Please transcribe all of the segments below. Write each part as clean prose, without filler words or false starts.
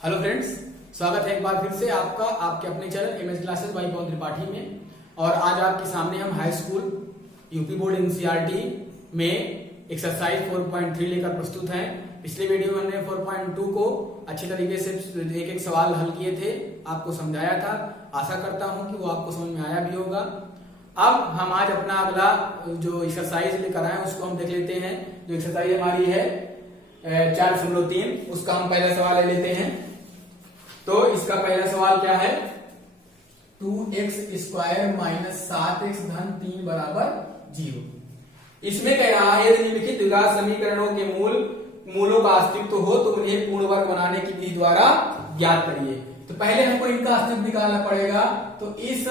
Hello friends, स्वागत है एक बार फिर से आपका आपके अपने चैनल एमएस क्लासेस बाय पवन त्रिपाठी में। और आज आपके सामने हम high school UP board NCERT में एक्सरसाइज 4.3 लेकर प्रस्तुत हैं। पिछले वीडियो में हमने 4.2 को अच्छे तरीके से एक एक सवाल हल किए थे, आपको समझाया था। आशा करता हूं कि वो आपको समझ में आया भी होगा। अब हम आज अपना अगला जो एक्सरसाइज लेकर आए उसको हम देख लेते हैं। जो एक्सरसाइज हमारी है 4.3, उसका हम पहला सवाल ले लेते हैं। तो इसका पहला सवाल क्या है, 2x स्क्वायर माइनस 7x धन 3 बराबर 0। इसमें कह रहा है यदि निम्नलिखित द्विघात समीकरणों के मूलों का अस्तित्व हो तो उन्हें पूर्ण वर्ग बनाने की विधि द्वारा ज्ञात करिए। तो पहले हमको इनका अस्तित्व निकालना पड़ेगा। तो इस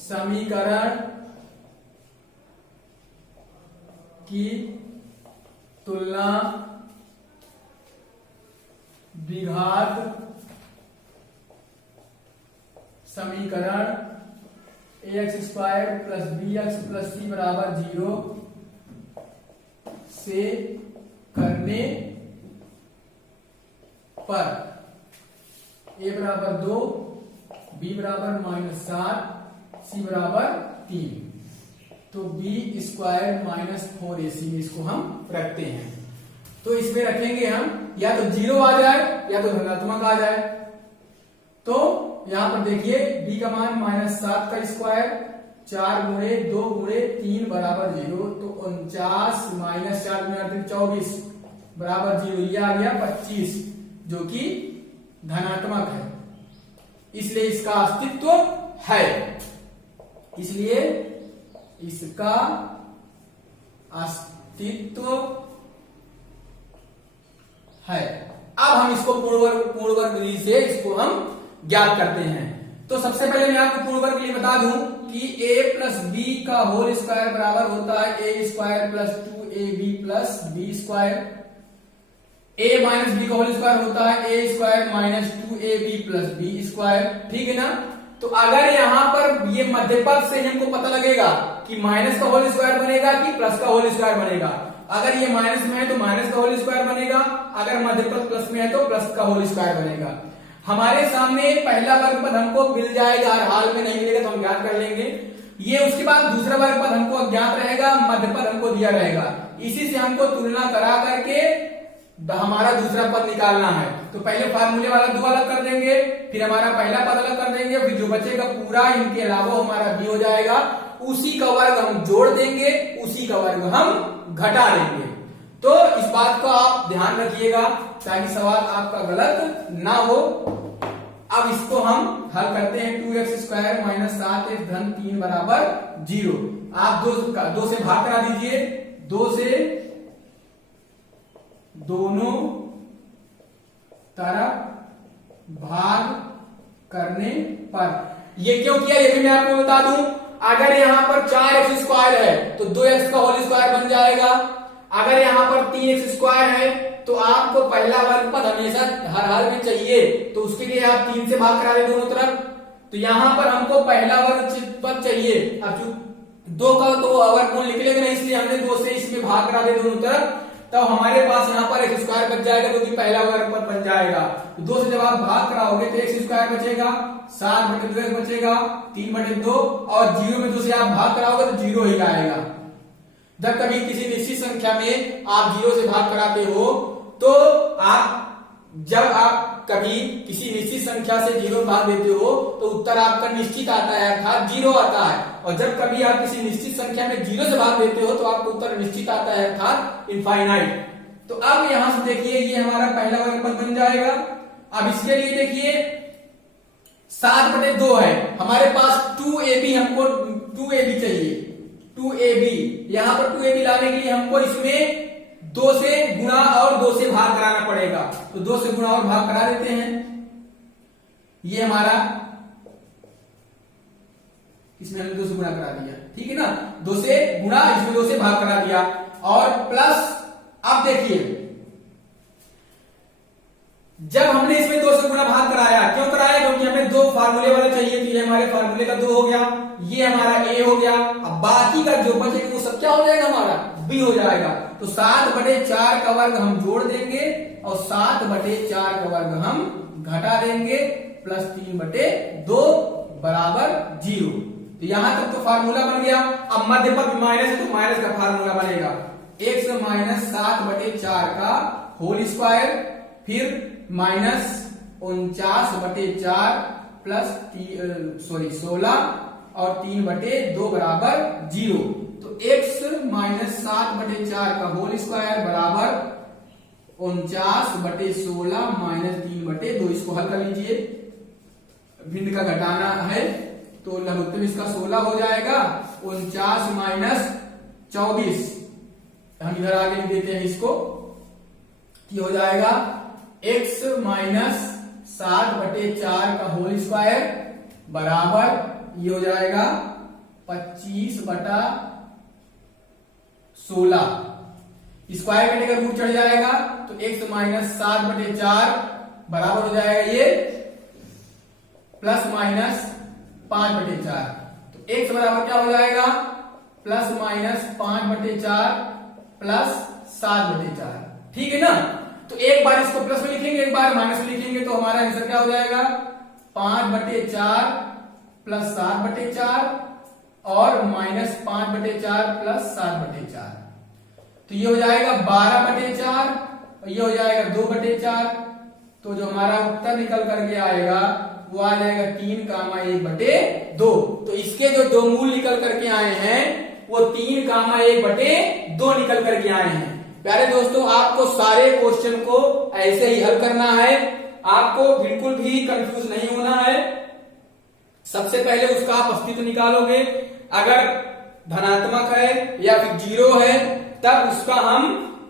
समीकरण की तुलना द्विघात समीकरण ax square plus bx plus c बराबर 0 से करने पर a बराबर 2, b बराबर -7, c बराबर 3। तो b स्क्वायर माइनस 4ac में इसको हम रखते हैं। तो इसमें रखेंगे हम या तो 0 आ जाए या तो धनात्मक आ जाए। तो यहां पर देखिए b का मान -7 का स्क्वायर 4 गुणे 2 गुणे 3 बराबर 0। तो 49 माइनस 4 गुणे 24 बराबर 0। ये आ गया 25 जो कि धनात्मक है, इसलिए इसका अस्तित्व है। इसलिए इसका अस्तित्व है। अब हम इसको पूर्ण वर्ग विधि से इसको हम ज्ञात करते हैं। तो सबसे पहले मैं आपको पूर्ण वर्ग के लिए बता दूं कि a प्लस बी का होल स्क्वायर बराबर होता है a square plus 2ab plus b square. a minus B का होल स्क्वायर होता है a square minus 2ab plus b square. ठीक है ना। तो अगर यहां पर ये मध्य पद से हमको पता लगेगा कि माइनस का होल स्क्वायर बनेगा कि प्लस का होल स्क्वायर बनेगा। अगर ये माइनस में है तो माइनस का होल स्क्वायर बनेगा, अगर मध्य पद प्लस में है तो प्लस का होल स्क्वायर बनेगा। हमारे सामने पहला वर्ग पद हमको मिल जाएगा, हर हाल में नहीं मिलेगा तो हम ज्ञात कर लेंगे। ये उसके बाद दूसरा वर्ग पद हमको अज्ञात रहेगा, मध्य पद हमको दिया रहेगा। इसी से हमको तुलना करा करके हमारा दूसरा पद निकालना है। तो पहले फार्मूले वाला 2 अलग कर देंगे, फिर हमारा पहला पद अलग कर देंगे, फिर जो बचेगा पूरा इनके अलावा हमारा b हो जाएगा। उसी का वर्ग हम जोड़ देंगे, उसी का वर्ग हम घटा देंगे। तो इस बात को आप ध्यान रखिएगा ताकि सवाल आपका गलत ना हो। अब इसको हम हल करते हैं। 2x स्क्वायर माइनस 7x धन 3 बराबर 0। आप 2 से भाग करा दीजिए। 2 से दोनों तरफ भाग करने पर ये क्यों किया ये भी मैं आपको बता दूं। अगर यहां पर 4x स्क्वायर है तो 2x का होल स्क्वायर बन जाएगा। अगर यहां पर 3x स्क्वायर है तो आपको पहला वर्ग पद हमेशा हर हाल में चाहिए, तो उसके लिए आप 3 से भाग करा दे दोनों तरफ। तो यहां पर हमको पहला वर्ग पद चाहिए। अब 2 का तो वर्गमूल निकलेगा नहीं, इसलिए हमने 2 से इसमें भाग करा दे दोनों तरफ। तब हमारे पास यहाँ पर x स्क्वायर बच जाएगा जो कि पहला वर्ग पद बन जाएगा। 2 से जब आप भाग कराओगे तो x स्क्वायर बचेगा, 7/2 बचेगा, 3/2 और 0 में 2 से आप भाग कराओगे तो 0 ही आएगा। जब कभी किसी निश्चित संख्या में आप 0 से भाग कराते हो तो जब आप कभी किसी निश्चित संख्या से 0 भाग देते हो तो उत्तर आपका निश्चित आता है, अर्थात 0 आता है। और जब कभी आप किसी निश्चित संख्या में 0 से भाग देते हो तो आपको उत्तर निश्चित आता है, अर्थात इनफाइनाइट। तो अब यहां से देखिए ये हमारा पहला वर्ग पद बन जाएगा। अब इसके लिए देखिए 7/2 है, हमारे पास 2ab, हमको 2ab चाहिए। 2ab यहां पर 2ab लाने के लिए हमको इसमें 2 से गुणा और 2 से भाग कराना पड़ेगा। तो 2 से गुणा और भाग करा देते हैं। ये हमारा इसमें हमने 2 से गुणा करा दिया, ठीक है ना। 2 से गुणा, इसमें 2 से भाग करा दिया और प्लस। अब देखिए जब हमने इसमें 2 से गुणा भाग कराया, क्यों कराया, क्योंकि हमें 2 फार्मूले वाला चाहिए। तो ये हमारे फार्मूले का 2 हो गया, ये हमारा a हो गया। अब बाकी का जो बचेगा वो सब क्या हो जाएगा, हमारा b हो जाएगा। तो 7/4 का वर्ग हम जोड़ देंगे और 7/4 का वर्ग हम घटा देंगे, प्लस 3/2 बराबर 0। तो यहां तक तो फार्मूला बन गया। अब मध्य पद माइनस है तो माइनस का फार्मूला बनेगा x माइनस 7/4 का होल स्क्वायर, फिर माइनस 49/4 प्लस 16 और 3/2 बराबर 0। तो x माइनस 7/4 का होल स्क्वायर बराबर 49/16 माइनस 3/2। इसको हल कर लीजिए, भिन्न का घटाना है तो लघुत्तम इसका 16 हो जाएगा। 49 माइनस 24 हम इधर आगे लिख देते हैं इसको, ये हो जाएगा x माइनस 7/4 का होल स्क्वायर बराबर ये हो जाएगा 25/16। स्क्वायर करने का रूट चढ़ जाएगा तो x माइनस 7/4 बराबर हो जाएगा ये प्लस माइनस 5/4। तो x बराबर क्या हो जाएगा प्लस माइनस 5/4 प्लस 7/4। ठीक है ना। तो एक बार इसको प्लस में लिखेंगे, एक बार माइनस में लिखेंगे, तो हमारा आंसर क्या हो जाएगा 5/4 प्लस 7/4 और माइनस 5/4 प्लस 7/4। तो ये हो जाएगा 12/4 और ये हो जाएगा 2/4। तो जो हमारा उत्तर निकल करके आएगा वो आ जाएगा 3,1/2। तो इसके जो दो मूल निकल करके आए हैं वो 3,1/2 निकल करके आए हैं। प्यारे दोस्तों, आपको सारे क्वेश्चन को ऐसे ही हल करना है, आपको बिल्कुल भी कंफ्यूज नहीं होना है। सबसे पहले उसका आप अस्तित्व निकालोगे, अगर धनात्मक है या फिर 0 है तब उसका हम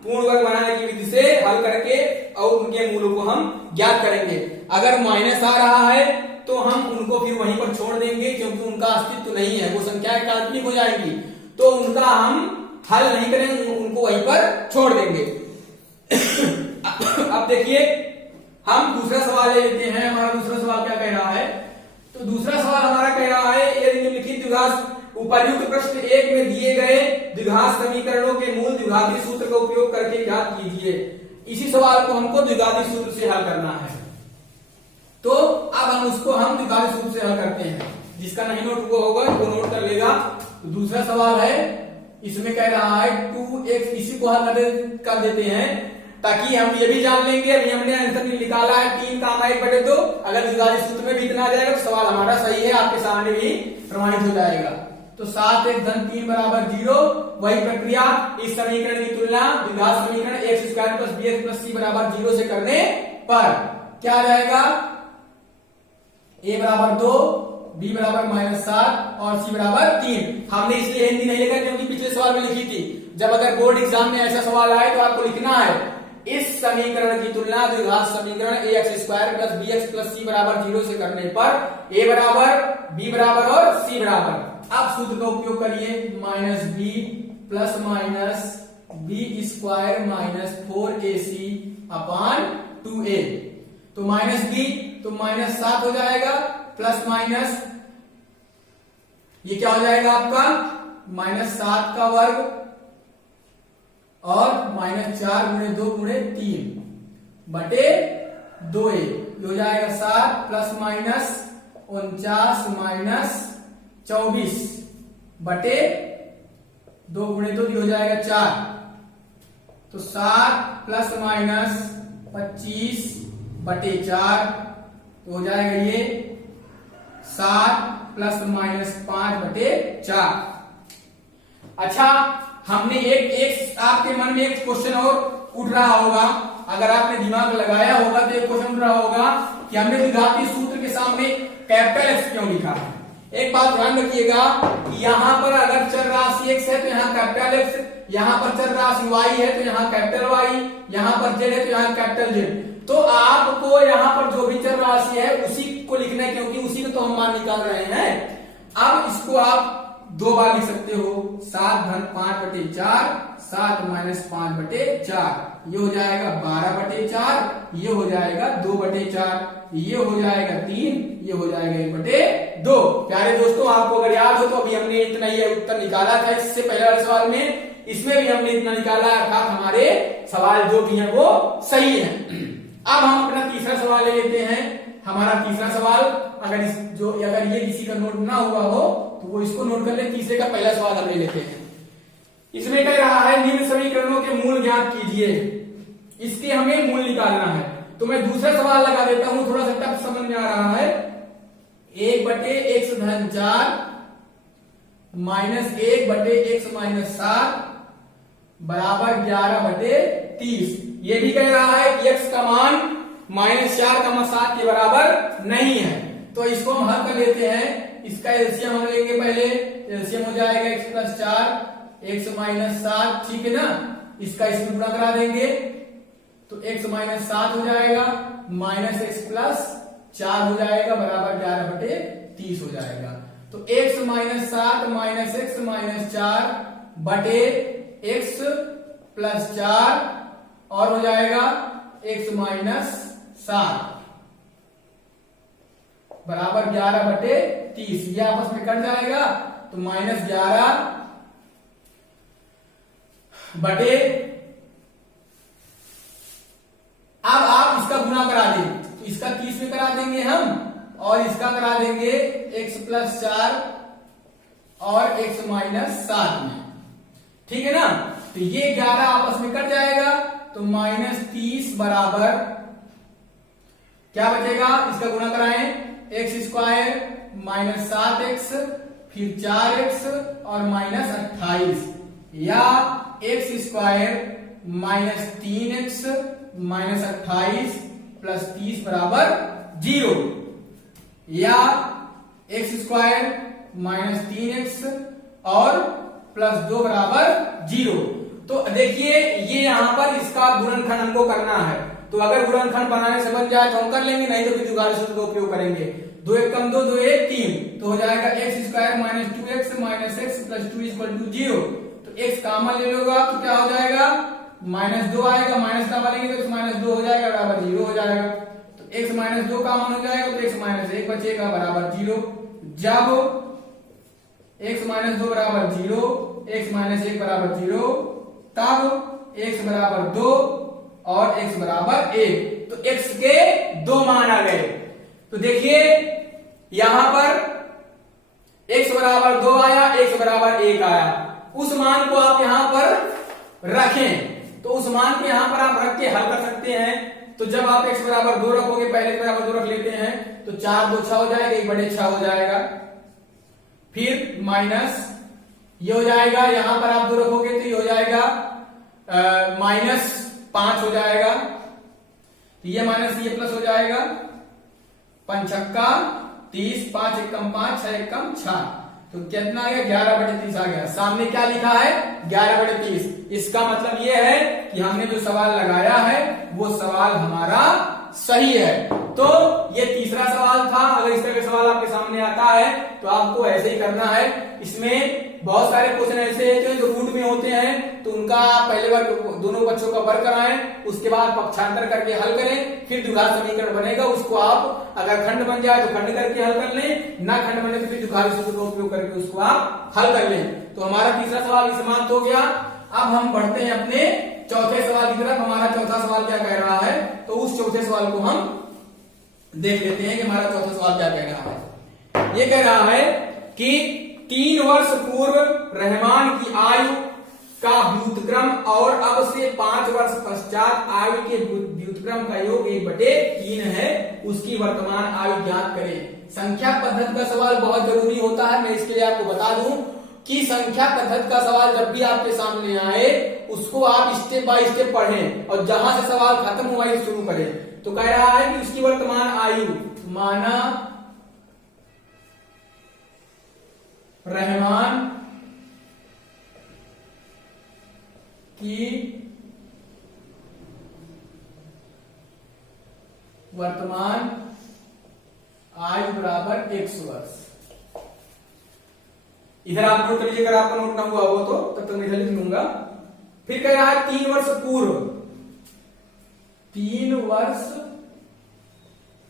पूर्ण वर्ग बनाने की विधि से हल करके और उनके मूलों को हम ज्ञात करेंगे। अगर माइनस आ रहा है तो हम उनको फिर वहीं पर छोड़ देंगे, क्योंकि उनका अस्तित्व नहीं है, वो संख्याएं काल्पनिक हो जाएंगी, तो उनका हम हल नहीं करेंगे, उनको वहीं पर छोड़ देंगे। अब देखिए हम दूसरा सवाल ले लेते हैं। हमारा दूसरा सवाल क्या कह रहा है? तो दूसरा सवाल हमारा कह रहा है यदि निम्नलिखित द्विघात उपर्युक्त प्रश्न 1 में दिए गए द्विघात समीकरणों के मूल द्विघातीय सूत्र का उपयोग करके ज्ञात कीजिए। इसी सवाल को हमको द्विघातीय सूत्र से हल करना है। तो अब हम उसको हम द्विघातीय सूत्र से हल करते हैं। जिसका नहीं नोट हुआ होगा वो नोट कर लेगा। तो दूसरा सवाल है, इसमें कह रहा है 2x, इसी को हल कर देते हैं ताकि हम ये भी जान लेंगे। अभी हमने आंसर निकाला है 3,1/2। अगर द्विघातीय सूत्र में भी इतना आ जाएगा तो सवाल हमारा सही है, आपके सामने भी प्रमाणित हो जाएगा। तो 7x धन 3 बराबर 0। वही प्रक्रिया इस समीकरण की तुलना द्विघात समीकरण x² plus bx plus c बराबर 0 से करने पर क्या आ जाएगा? a बराबर 2, b बराबर -7 और c बराबर 3। हमने इसलिए हिंदी नहीं लिखा क्योंकि पिछले सवाल में लिखी थी। जब अगर बोर्ड एग्जाम में ऐसा सवाल आए तो आपको लिखना है इस समीकरण की तुलना द्विघात समीकरण ax² plus bx plus c बराबर 0 से करने पर a बराबर, b बराबर और c बराबर। आप सूत्र का उपयोग करिए, -b plus minus b² minus 4ac अपान 2a। तो -b तो -7 हो जाएगा, प्लस माइनस ये क्या हो जाएगा आपका -7 का वर्ग और -4 गुणे 2 गुणे 3 बटे 2a। ये हो जाएगा 7 प्लस माइनस 49 माइनस 24 बटे 2 गुणे 2 हो जाएगा 4। तो 7 प्लस माइनस 25 बटे 4 तो हो जाएगा ये 7 प्लस माइनस 5 बटे 4। अच्छा, हमने एक आपके मन में एक क्वेश्चन और उठ रहा होगा, अगर आपने दिमाग लगाया होगा तो एक क्वेश्चन उठ रहा होगा कि हमने द्विघातीय सूत्र के सामने कैपिटल एक्स क्यों लिखा है। एक बात ध्यान रखिएगा कि यहाँ पर अगर चर राशि x है तो यहाँ कैपिटल x, यहाँ पर चर राशि y है तो यहाँ कैपिटल y, यहाँ पर z है तो यहाँ कैपिटल z। तो आपको यहाँ पर जो भी चर राशि है उसी को लिखना है, क्योंकि उसी को तो हम मान निकाल रहे हैं। अब इसको आप 2 बार लिख सकते हो, 7 धन 5 बटे 4, 7 माइनस 5 बटे 4। ये हो जाएगा 12 बटे 4, ये हो जाएगा 2 बटे 4, ये हो जाएगा 3, ये हो जाएगा 1 बटे 2। प्यारे दोस्तों, आपको अगर याद हो तो अभी हमने इतना ही उत्तर निकाला था इससे पहले वाले सवाल में, इसमें भी हमने इतना निकाला, अर्थात हमारे सवाल जो भी है वो सही है। अब हम अपना तीसरा सवाल ले लेते हैं। हमारा तीसरा सवाल, अगर ये किसी का नोट ना हुआ हो तो वो इसको नोट कर ले। तीसरे का पहला सवाल हम ले लेते हैं। इसमें कह रहा है निम्न समीकरणों के मूल ज्ञात कीजिए, इसके हमें मूल निकालना है। तो मैं दूसरा सवाल लगा देता हूं, थोड़ा सा टफ समझ में आ रहा है। 1/x-4 माइनस 1/x-7 बराबर 11/30। ये भी कह रहा है कि x का मान -4, 7 के बराबर नहीं है। तो इसको हम हल कर लेते हैं। इसका एलसीएम हम लेंगे पहले। एलसीएम हो जाएगा x+4 x-7, ठीक है ना। इसका इसमें गुणा करा देंगे तो x-7 हो जाएगा, -x+4 हो जाएगा बराबर 11/30 हो जाएगा। तो x-7 माइनस x-4 बटे x+4 और हो जाएगा x-7 बराबर 11/30। ये आपस में कट जाएगा तो -11 बटे, अब आप इसका गुना करा दें तो इसका 30 में करा देंगे हम और इसका करा देंगे x+4 और x-7 में, ठीक है ना। तो ये 11 आपस में कट जाएगा तो -30 बराबर क्या बचेगा, इसका गुणा कराएं, x² -7x फिर 4x और -28 या x² -3x -28 प्लस 30 बराबर 0 या x² -3x और +2 बराबर 0। तो देखिए ये यहां पर इसका गुणनखंड हमको करना है। तो अगर गुणनखंड बनाने से बन जाए तो हम कर लेंगे, नहीं तो फिर जुगाड़ सूत्र का उपयोग करेंगे। 2 1 कम 2 2 1 3 तो हो जाएगा x² -2x -x + 2 = 0। तो x कॉमन ले लोगा तो क्या हो जाएगा, -2 आएगा, माइनस का लेंगे तो -2 हो जाएगा बराबर 0 हो जाएगा। तो x -2 कॉमन हो जाएगा तो x -1 बचेगा बराबर 0। जब x -2 बराबर 0, x -1 बराबर 0, तब x बराबर 2 और x बराबर 1। तो x के 2 मान आ गए। तो देखिए यहां पर x बराबर 2 आया, x बराबर 1 आया। उस मान को आप यहां पर रखें तो उस मान को यहां पर आप रख के हल कर सकते हैं। तो जब आप x बराबर 2 रखोगे, पहले बराबर 2 रख लेते हैं तो 4 2 6 हो जाएगा, 1/6 हो जाएगा। फिर माइनस ये हो जाएगा, यहां पर आप 2 रखोगे तो ये हो जाएगा -5 हो जाएगा। तो ये माइनस ये प्लस हो जाएगा, 5 छक्का 30, 5 एकम 5, 6 एकम 6। तो कितना आ गया, 11/30 आ गया। सामने क्या लिखा है, 11/30। इसका मतलब ये है कि हमने जो सवाल लगाया है वो सवाल हमारा सही है। तो ये तीसरा सवाल था। अगर इस तरह का सवाल आपके सामने आता है तो आपको ऐसे ही करना है। इसमें बहुत सारे क्वेश्चन ऐसे हैं जो रूट में होते हैं, तो उनका पहले बार दोनों बच्चों का वर्क कराएं, उसके बाद पक्षांतर करके हल करें, फिर द्विघात समीकरण बनेगा, उसको आप अगर खंड बन जाए तो खंड करके हल कर लें, ना खंड बने तो फिर द्विघात सूत्र का उपयोग करके उसको आप हल कर लें। तो हमारा तीसरा सवाल समाप्त हो गया। अब हम बढ़ते हैं अपने चौथे सवाल की तरफ। हमारा चौथा सवाल क्या कह रहा है, तो उस चौथे सवाल को हम देख लेते हैं कि हमारा चौथा सवाल क्या कह रहा है। ये कह रहा है कि 3 वर्ष पूर्व रहमान की आयु का व्युत्क्रम और अब से 5 वर्ष पश्चात आयु के व्युत्क्रम का योग 1/3 है, उसकी वर्तमान आयु ज्ञात करें। संख्या पद्धति का सवाल बहुत जरूरी होता है। मैं इसके लिए आपको बता दूं कि संख्या पद्धति का सवाल जब भी आपके सामने आए उसको आप स्टेप बाय स्टेप पढ़ें और जहां से सवाल खत्म हुआ है शुरू करें। तो कह रहा है कि उसकी वर्तमान आयु, माना रहमान की वर्तमान आयु बराबर 100 वर्ष। इधर आप नोट कर लीजिए, अगर आपका नोट ना हुआ हो तो तब तक मैं इधर लिख लूंगा। फिर कह रहा है 3 वर्ष पूर्व, 3 वर्ष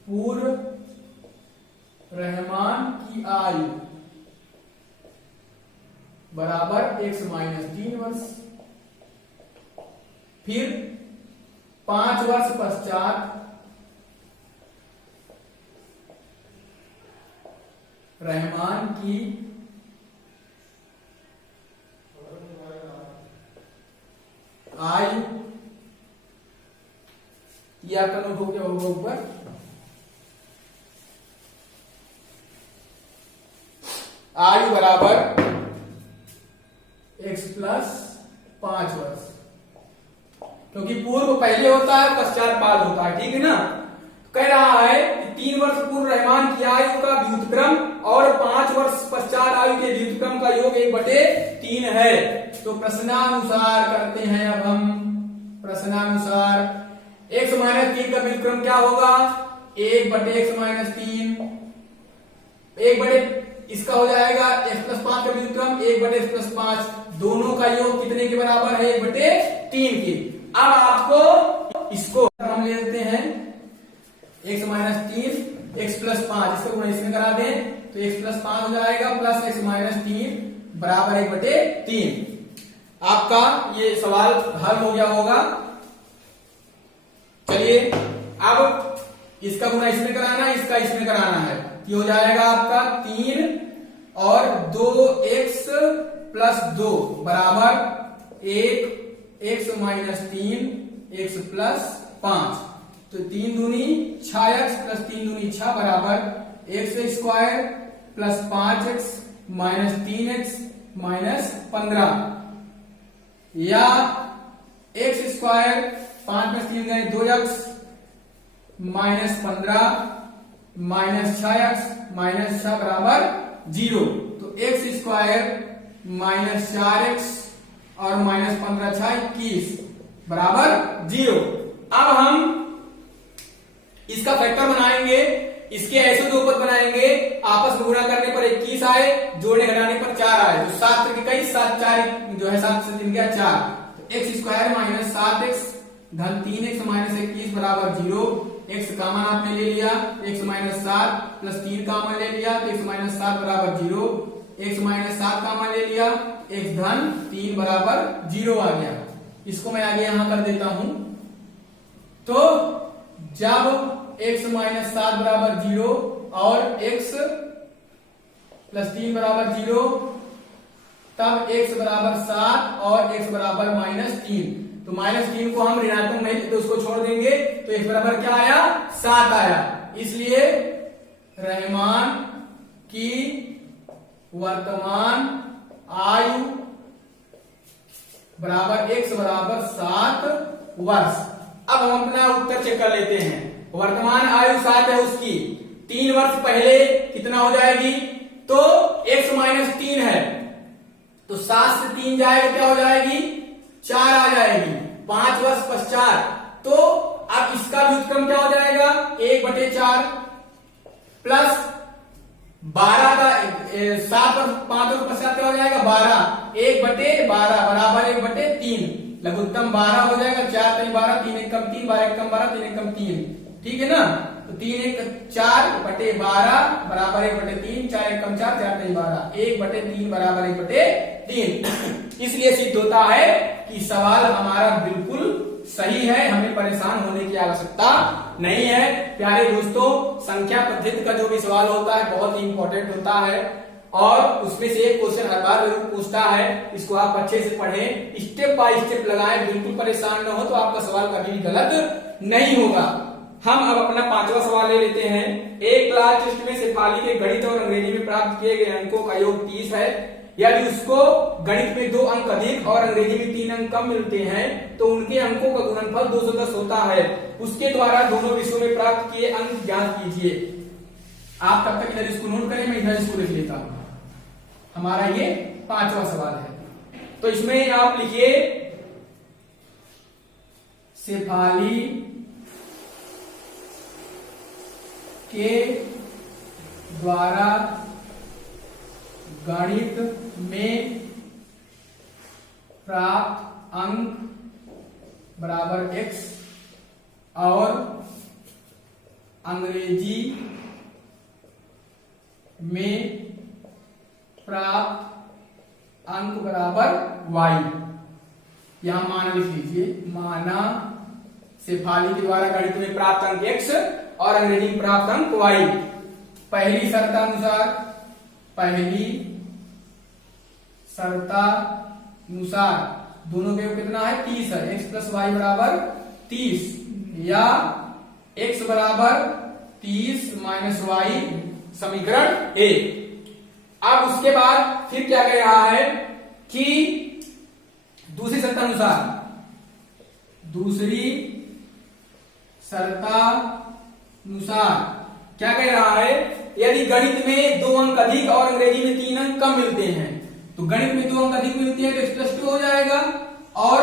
पूर्व रहमान की आयु बराबर x माइनस 3 वर्ष। फिर 5 वर्ष पश्चात रहमान की आयु, या कन्वर्ट हो गया होगा ऊपर, आयु बराबर x प्लस 5 वर्ष, क्योंकि पूर्व पहले होता है पश्चात बाद होता है, ठीक है ना। कह रहा है कि 3 वर्ष पूर्व रहमान की आयु का व्युत्क्रम और 5 वर्ष पश्चात आयु के व्युत्क्रम का योग 1/3 है। तो प्रश्नानुसार करते हैं अब हम, प्रश्नानुसार x माइनस 3 का व्युत्क्रम क्या होगा, 1/x माइनस 3, 1 इसका हो जाएगा x प्लस 5 का व्युत्क्रम 1/x प्लस 5, दोनों का योग कितने के बराबर है, 1/3 के। अब आपको इसको हम ले लेते हैं x माइनस 3 x प्लस 5, इसको गुणा इसमें करा दें तो x प्लस 5 हो जाएगा प्लस x माइनस 3 बराबर 1/3। आपका ये सवाल हल हो गया होगा। चलिए अब इसका गुणा इसमें कराना है, इसका इसमें कराना है, ये हो जाएगा आपका 3 और 2x प्लस 2 बराबर 1x माइनस 3 x प्लस 5। तो 3 दूनी 6x प्लस 3 दूनी 6 बराबर x square plus 5x minus 3x minus 15, या x स्क्वायर 5 प्लस 3 गए 2x minus 15 minus 6x minus 6 बराबर 0। तो x स्क्वायर माइनस 4x और माइनस 15 6 21 बराबर 0। अब हम इसका फैक्टर बनाएंगे, इसके ऐसे दो पद बनाएंगे, आपस में गुणा करने पर 21 आए, जोड़ने घटाने पर 4 आए, तो 7 के कई 7 4 जो है 7 से 3 गया 4, तो x स्क्वायर माइनस 7x धन 3x माइनस 21 बराबर 0। x कॉमन आपने ले लिया, x माइनस 7 प्लस 3 कॉमन ले लिया तो x माइनस 7 बराबर 0, x माइनस 7 कॉमन ले लिया, x धन 3 बराबर 0 आ गया। इसको मैं आगे यहां कर देता हूं। तो जब x माइनस 7 बराबर 0 और x प्लस 3 बराबर 0, तब x बराबर 7 और x बराबर माइनस 3, तो माइनस 3 को हम ऋणात्मक नहीं तो उसको छोड़ देंगे, तो x बराबर क्या आया, 7 आया। इसलिए रहमान की वर्तमान आयु बराबर x बराबर 7 वर्ष। अब हम अपना उत्तर चेक कर लेते हैं। वर्तमान आयु 7 है उसकी, 3 वर्ष पहले कितना हो जाएगी, तो x माइनस 3 है, तो 7 से 3 जाएगा क्या हो जाएगी, 4 आ जाएगी। 5 वर्ष पश्चात, तो अब इसका व्युत्क्रम क्या हो जाएगा, 1/4 प्लस 12 का 7 और 5 वर्ष पश्चात क्या हो जाएगा 12, 1/12 बराबर 1/3, लघुत्तम 12 हो जाएगा, 4 3 12, 3 1 कम 3 12 1 कम 12 3 1 कम 3, ठीक है ना। तो 3 1 4/12 बराबर 1/3, 4 1 कम 4 4 3 12, 1/3 बराबर 1/3। इसलिए सिद्ध होता है कि सवाल हमारा बिल्कुल सही है, हमें परेशान होने की आवश्यकता नहीं है। प्यारे दोस्तों, संख्या पद्धति का जो भी सवाल होता है बहुत ही इंपॉर्टेंट होता है और उसमें से एक क्वेश्चन हर बार जरूर पूछता है। इसको आप अच्छे से पढ़ें, स्टेप बाय स्टेप लगाएं, बिल्कुल परेशान न हो तो आपका सवाल कभी भी गलत नहीं होगा। हम अब अपना 5वां सवाल ले लेते हैं। एक क्लास टेस्ट में शेफाली के गणित और अंग्रेजी में प्राप्त किए गए अंकों का योग 30 है। यदि उसको गणित में 2 अंक अधिक और अंग्रेजी में 3 अंक कम मिलते हैं तो उनके अंकों का गुणनफल 210 होता है। उसके द्वारा दोनों विषयों में प्राप्त किए अंक ज्ञात कीजिए। आप तब तक इधर इसको नोट करें, मैं इधर इसको लिख लेता हूं। हमारा ये 5वां सवाल है। तो इसमें आप लिखिए शेफाली के द्वारा गणित में प्राप्त अंक बराबर x और अंग्रेजी में प्राप्त अंक में प्राप्त अंक बराबर y। यहां माना लिख लीजिए, माना शेफाली के द्वारा गणित में प्राप्त अंक x और अंग्रेजी में प्राप्त अंक y। पहली शर्तानुसार दोनों के कितना है 30 है, x प्लस वाई बराबर 30 या x बराबर 30 माइनस वाई, समीकरण ए। अब उसके बाद फिर क्या कह रहा है कि दूसरी शर्तानुसार क्या कह रहा है, यदि गणित में 2 अंक अधिक और अंग्रेजी में 3 अंक कम मिलते हैं, तो गणित में 2 अंक अधिक मिलते हैं तो x प्लस 2 हो जाएगा, और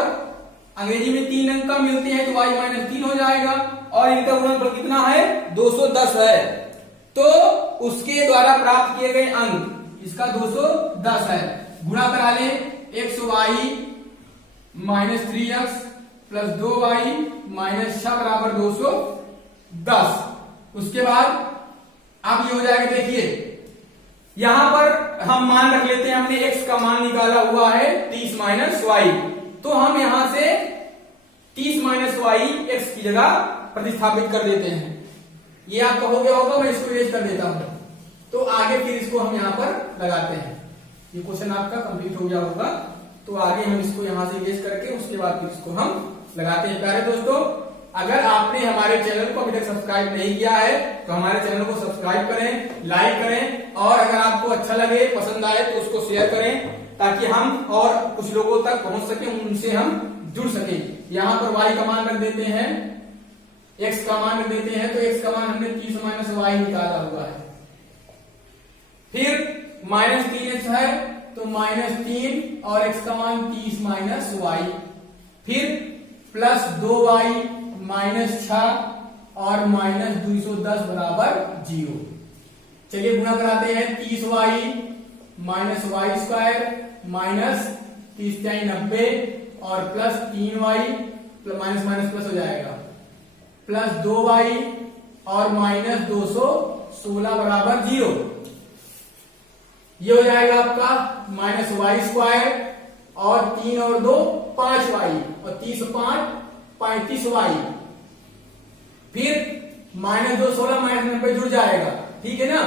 अंग्रेजी में 3 अंक कम मिलते हैं तो y माइनस 3 हो जाएगा, और इनका गुणनफल कितना है 210 है। तो उसके द्वारा प्राप्त किए गए अंक, इसका 210 है, गुणा करा ले X Y minus 3x plus 2y minus 6 बराबर 210। उसके बाद अब ये हो जाएगा, देखिए यहां पर हम मान रख लेते हैं, हमने x का मान निकाला हुआ है 30 माइनस वाई, तो हम यहां से 30 माइनस वाई x की जगह प्रतिस्थापित कर देते हैं। ये आप कहोगे होगा, मैं इसको इरेज कर देता हूं, तो आगे फिर इसको हम यहां पर लगाते हैं। ये क्वेश्चन आपका कंप्लीट हो गया होगा, तो आगे हम इसको यहां से इरेज करके उसके बाद फिर इसको हम लगाते हैं। प्यारे दोस्तों, अगर आपने हमारे चैनल को अभी तक सब्सक्राइब नहीं किया है तो हमारे चैनल को सब्सक्राइब करें, लाइक करें, और अगर आपको अच्छा लगे, पसंद आए तो उसको शेयर करें, ताकि हम और कुछ लोगों तक पहुंच सके, उनसे हम जुड़ सके। यहां पर y का मान रख देते हैं, x का मान रख देते हैं, तो x का मान हमने 30 माइनस वाई निकाला हुआ है। फिर माइनस 3x है तो माइनस 3 और x का मान 30 माइनस वाई, फिर प्लस 2y माइनस 6 और माइनस 210 बराबर 0। चलिए गुणा कराते हैं, 30y minus Y square minus 30 90 और plus 3y minus minus plus हो जाएगा, प्लस 2y और माइनस 216 बराबर 0। ये हो जाएगा आपका माइनस वाई स्क्वायर और 3 और 2 5y और 30 5 35y, फिर माइनस 216 माइनस 90 जुड़ जाएगा, ठीक है ना।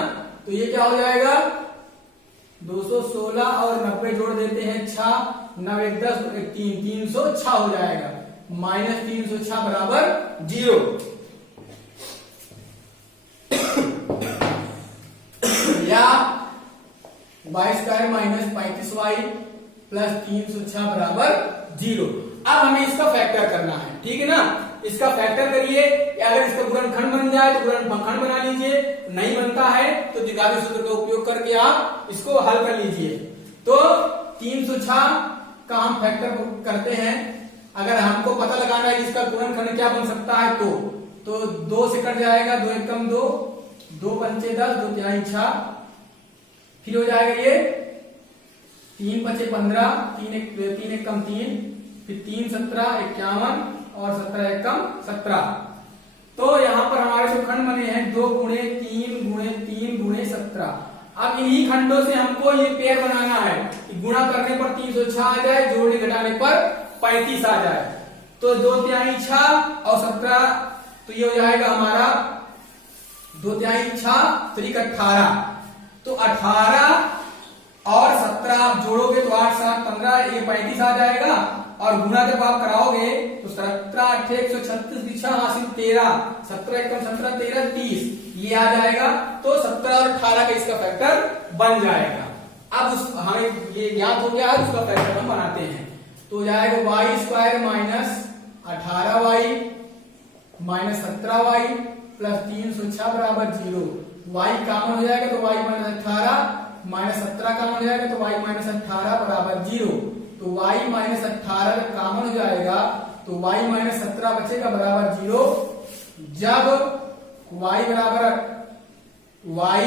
तो ये क्या हो जाएगा, 216 और 90 जोड़ देते हैं 6, 9 1 10 1 3 306 हो जाएगा, माइनस 306 बराबर 0। या Y square minus 35y plus 306 बराबर 0। अब हमें इसका फैक्टर करना है, ठीक है ना। इसका फैक्टर करिए, अगर इसका गुणनखंड बन जाए तो गुणनखंड बना लीजिए, नहीं बनता है तो द्विघाती सूत्र का उपयोग करके आप इसको हल कर लीजिए। तो 306 का हम फैक्टर करते हैं, अगर हमको पता लगाना है कि इसका गुणनखंड क्या बन सकता है, तो 2 से कट जाएगा, 2 1 कम 2, 2 पंचे 10, 2 तिहाई 6, फिर हो जाएगा ये 3 5 15, 3 1 कम 3, फिर 3 17 51 और 17 1 कम 17। तो यहां पर हमारे जो खंड बने हैं 2 गुणे 3 गुणे 3 गुणे 17। अब इन्हीं खंडों से हमको ये पेयर बनाना है कि गुणा करने पर 306 आ जाए, जोड़ने घटाने पर 35 आ जाए। तो 2 तिहाई 6 और 17, तो ये हो जाएगा हमारा 2 तिहाई 6 3 18। तो 18 और 17 आप जोड़ोगे तो 8 7 15, ये 35 आ जाएगा, और गुणा जब आप कराओगे तो 17 8 136 दिशा हासिल 13, 17 1 17 13 30, ये आ जाएगा। तो 17 और 18 का इसका फैक्टर बन जाएगा। अब हमें ये ज्ञात हो गया है, उसका फैक्टर हम बनाते हैं। तो हो जाएगा Y square minus 18y minus 17y plus 306 बराबर 0। y कॉमन हो जाएगा तो y माइनस 18 माइनस 17 कॉमन हो जाएगा तो y माइनस 18 बराबर 0। तो y माइनस 18 जब कॉमन हो जाएगा तो y माइनस 17 बचेगा बराबर 0। जब y बराबर y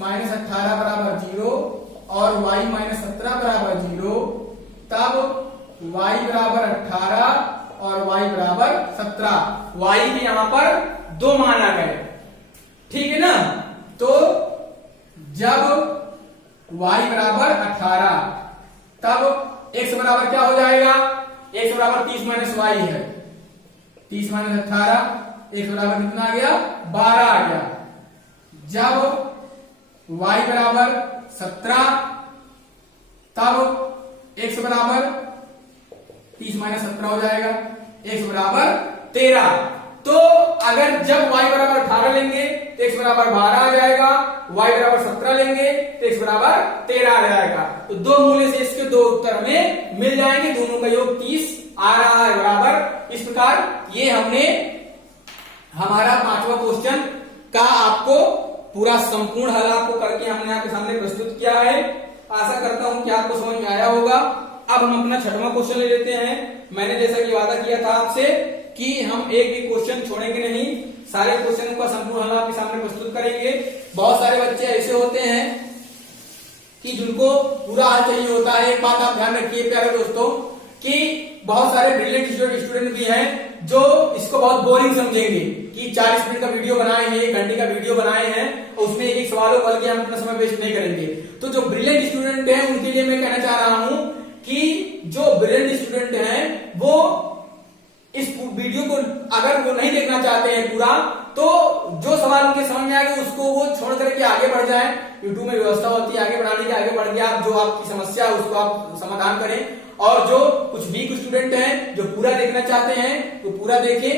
माइनस 18 बराबर 0 और y माइनस 17 बराबर 0, तब y बराबर 18 और y बराबर 17। y के यहां पर 2 मान आ गए, ठीक है ना। तो जब y बराबर 18 तब x बराबर क्या हो जाएगा, x बराबर 30 माइनस y है, 30 माइनस 18, x बराबर कितना आ गया, 12 आ गया। जब y बराबर 17 तब x बराबर 30 माइनस 17 हो जाएगा, x बराबर 13। तो अगर जब y बराबर 18 लेंगे तो x बराबर 12 आ जाएगा, y बराबर 17 लेंगे तो x बराबर 13 आ जाएगा। तो दो मूल्य से इसके दो उत्तर में मिल जाएंगे, दोनों का योग 30 आ रहा है बराबर। इस प्रकार ये हमने हमारा 5वां क्वेश्चन का आपको पूरा संपूर्ण हल आपको करके हमने आपके सामने प्रस्तुत किया है। आशा करता हूं कि आपको समझ में आया होगा। अब हम अपना 6वां क्वेश्चन ले लेते हैं। मैंने जैसा कि वादा किया था आपसे कि हम एक भी क्वेश्चन छोड़ेंगे नहीं, सारे क्वेश्चन का संपूर्ण हल आपके सामने प्रस्तुत करेंगे। बहुत सारे बच्चे ऐसे होते हैं कि जिनको पूरा हल चाहिए होता है। एक बात आप ध्यान रखिए प्यारे दोस्तों कि बहुत सारे ब्रिलियंट स्टूडेंट भी हैं जो इसको बहुत बोरिंग समझेंगे कि 40 मिनट का वीडियो बनाए हैं, 1 घंटे का वीडियो बनाए हैं और उसमें एक सवालों बल्कि हम अपना समय वेस्ट नहीं करेंगे। तो जो ब्रिलियंट स्टूडेंट हैं उनके लिए मैं कहना चाह रहा हूं कि जो ब्रिलियंट स्टूडेंट हैं वो इस वीडियो को अगर वो नहीं देखना चाहते हैं पूरा, तो जो सवाल उनके समझ में आएगा उसको वो छोड़ करके आगे बढ़ जाए। यूट्यूब में व्यवस्था होती है आगे बढ़ाने की, आगे बढ़ के आप जो आपकी समस्या है उसको आप समाधान करें। और जो कुछ वीक स्टूडेंट हैं जो पूरा देखना चाहते हैं तो पूरा देखें।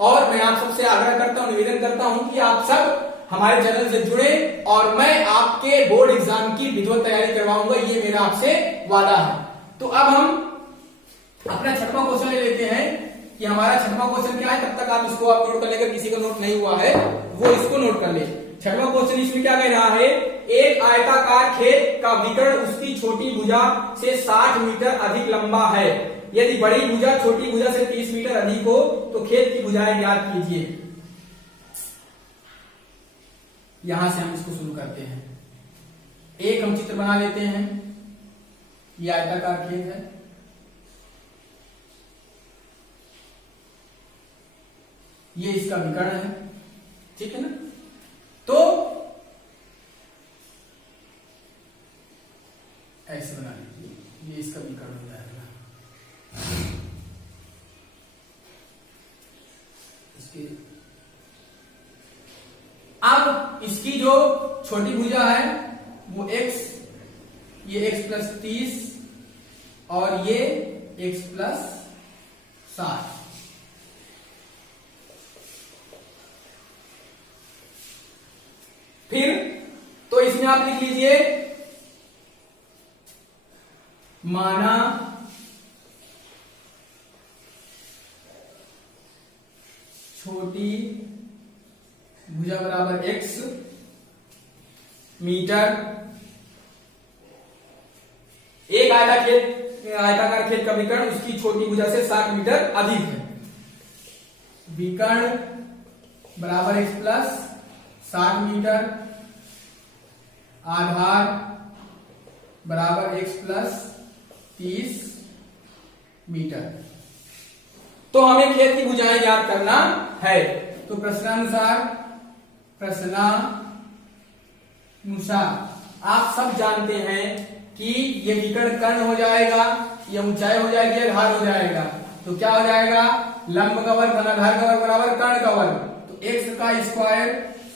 और मैं आप सबसे आग्रह करता हूं, निवेदन करता हूं कि आप सब हमारे चैनल से जुड़े और मैं आपके बोर्ड एग्जाम की विधिवत तैयारी करवाऊंगा, ये मेरा आपसे वादा है। तो अब हम अपना 6वां क्वेश्चन ले लेते हैं कि हमारा 6वां क्वेश्चन क्या है। तब तक आप इसको आप नोट कर लेकर, किसी का नोट नहीं हुआ है वो इसको नोट कर ले। 6वां क्वेश्चन इसमें क्या कह रहा है, एक आयताकार खेत का विकर्ण उसकी छोटी भुजा से 60 मीटर अधिक लंबा है। यदि बड़ी भुजा छोटी भुजा से 30 मीटर अधिक हो तो खेत की भुजाएं ज्ञात कीजिए। यहां से हम इसको शुरू करते हैं। एक हम चित्र बना लेते हैं। यह आयताकार खेत है, ये इसका विकर्ण है, ठीक है ना। तो ऐसे बना लीजिए, ये इसका विकर्ण हो जाएगा। इसके अब इसकी जो छोटी भुजा है वो x, ये x प्लस 30 और ये x प्लस 60। फिर तो इसमें आप लिख लीजिए माना छोटी भुजा बराबर x मीटर। एक आयताकार खेत का विकर्ण उसकी छोटी भुजा से 60 मीटर अधिक है। विकर्ण बराबर x प्लस 60 मीटर, आधार बराबर x प्लस 30 मीटर। तो हमें खेत की भुजाएं ज्ञात करना है। तो प्रश्नानुसार आप सब जानते हैं कि ये विकर्ण कर्ण हो जाएगा, ये ऊंचाई हो जाएगी, आधार हो जाएगा। तो क्या हो जाएगा, लंब का वर्ग धनाधार का वर्ग बराबर कर्ण का वर्ग। तो x का स्क्वायर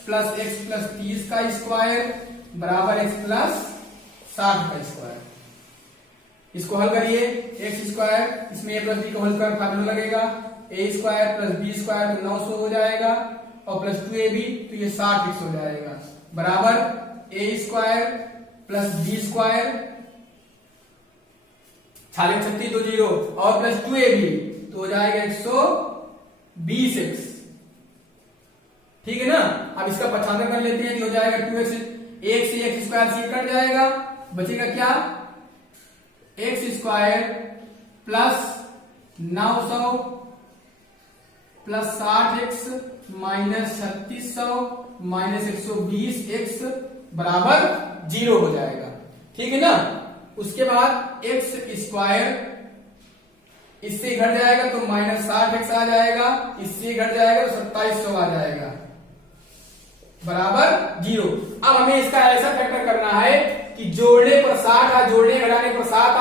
प्लस x प्लस 30 का स्क्वायर बराबर x प्लस 60 का स्क्वायर। इसको हल करिए, x स्क्वायर, इसमें a प्लस b का होल स्क्वायर फार्मूला लगेगा, a square plus b square तो 900 हो जाएगा और प्लस 2ab तो ये 60x हो जाएगा बराबर a square plus b square 36 तो 0 और प्लस 2ab तो हो जाएगा 120x। ठीक है ना। अब इसका 95 कर लेते हैं, हो जाएगा 2x, 1 से x स्क्वायर से कट जाएगा, बचेगा क्या, x square plus 900 plus 60x minus 3600 minus 120x बराबर 0 हो जाएगा। ठीक है ना। उसके बाद x स्क्वायर इससे घट जाएगा तो माइनस 60x आ जाएगा, इससे घट जाएगा तो 2700 आ जाएगा। बराबर 0। अब हमें इसका ऐसा फैक्टर करना है कि जोड़ने पर 60 आए, जोड़ने घटाने पर 60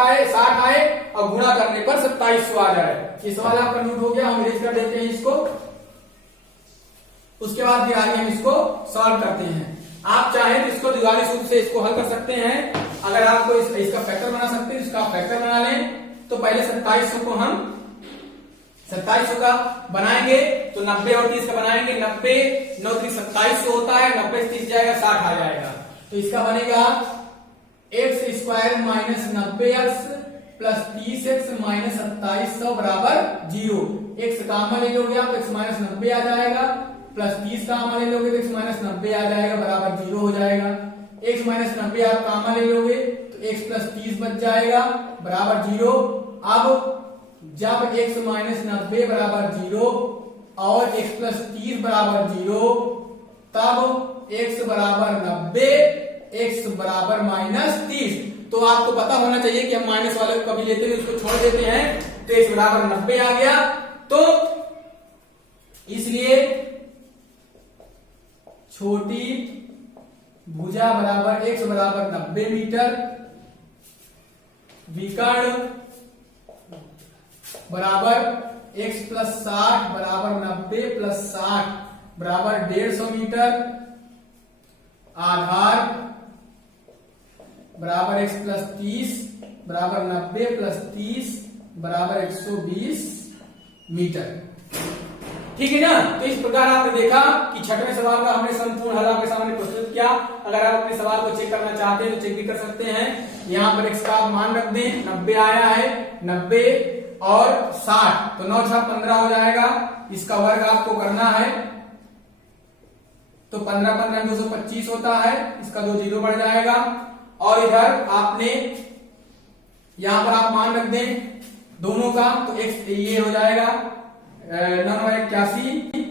आए और गुणा करने पर 2700 आ जाए। ये सवाल आपका नोट हो गया, हम इरेज कर देते हैं इसको। उसके बाद फिर आगे हम इसको सॉल्व करते हैं। आप चाहें तो इसको द्विघाती सूत्र से इसको हल कर सकते हैं। अगर आपको इसका फैक्टर बना सकते हैं, इसका फैक्टर बना लें। तो पहले 2700 को हम 2700 का बनाएंगे तो 90 और 30 का बनाएंगे। 90 9 30 2700 होता है, 90 से 30 जाएगा 60 आ जाएगा। तो इसका बनेगा x square minus 90x plus 30x minus 2700 बराबर 0। x कॉमन ले लोगे आप, x माइनस 90 आ जाएगा, प्लस 30 कॉमन ले लोगे तो x माइनस 90 आ जाएगा, बराबर 0 हो जाएगा। x माइनस 90 आप कॉमन ले लोगे तो x प्लस 30 बच जाएगा, बराबर 0। अब जब x माइनस 90 बराबर 0 और x प्लस 30 बराबर 0, तब x बराबर 90, x बराबर माइनस 30। तो आपको पता होना चाहिए कि हम माइनस वाले को कभी लेते हैं उसको छोड़ देते हैं, तो x बराबर 90 आ गया। तो इसलिए छोटी भुजा बराबर x बराबर 90 मीटर, विकर्ण बराबर x प्लस 60 बराबर 90 प्लस 60 बराबर 150 मीटर, आधार बराबर x प्लस 30 बराबर 90 प्लस 30 बराबर 120 मीटर। ठीक है ना। तो इस प्रकार आपने देखा कि छठवें सवाल का हमने संपूर्ण हल आपके सामने प्रस्तुत किया। अगर आप अपने सवाल को चेक करना चाहते हैं तो चेक भी कर सकते हैं। यहाँ पर x का आप मान रख दें, 90 आया है, 90 और 60 तो 9 6 15 हो जाएगा। इसका वर्ग आपको करना है तो 15 15 225 होता है, इसका 2 0 बढ़ जाएगा। और इधर आपने यहां पर आप मान रख दें दोनों का, तो x ये हो जाएगा 981,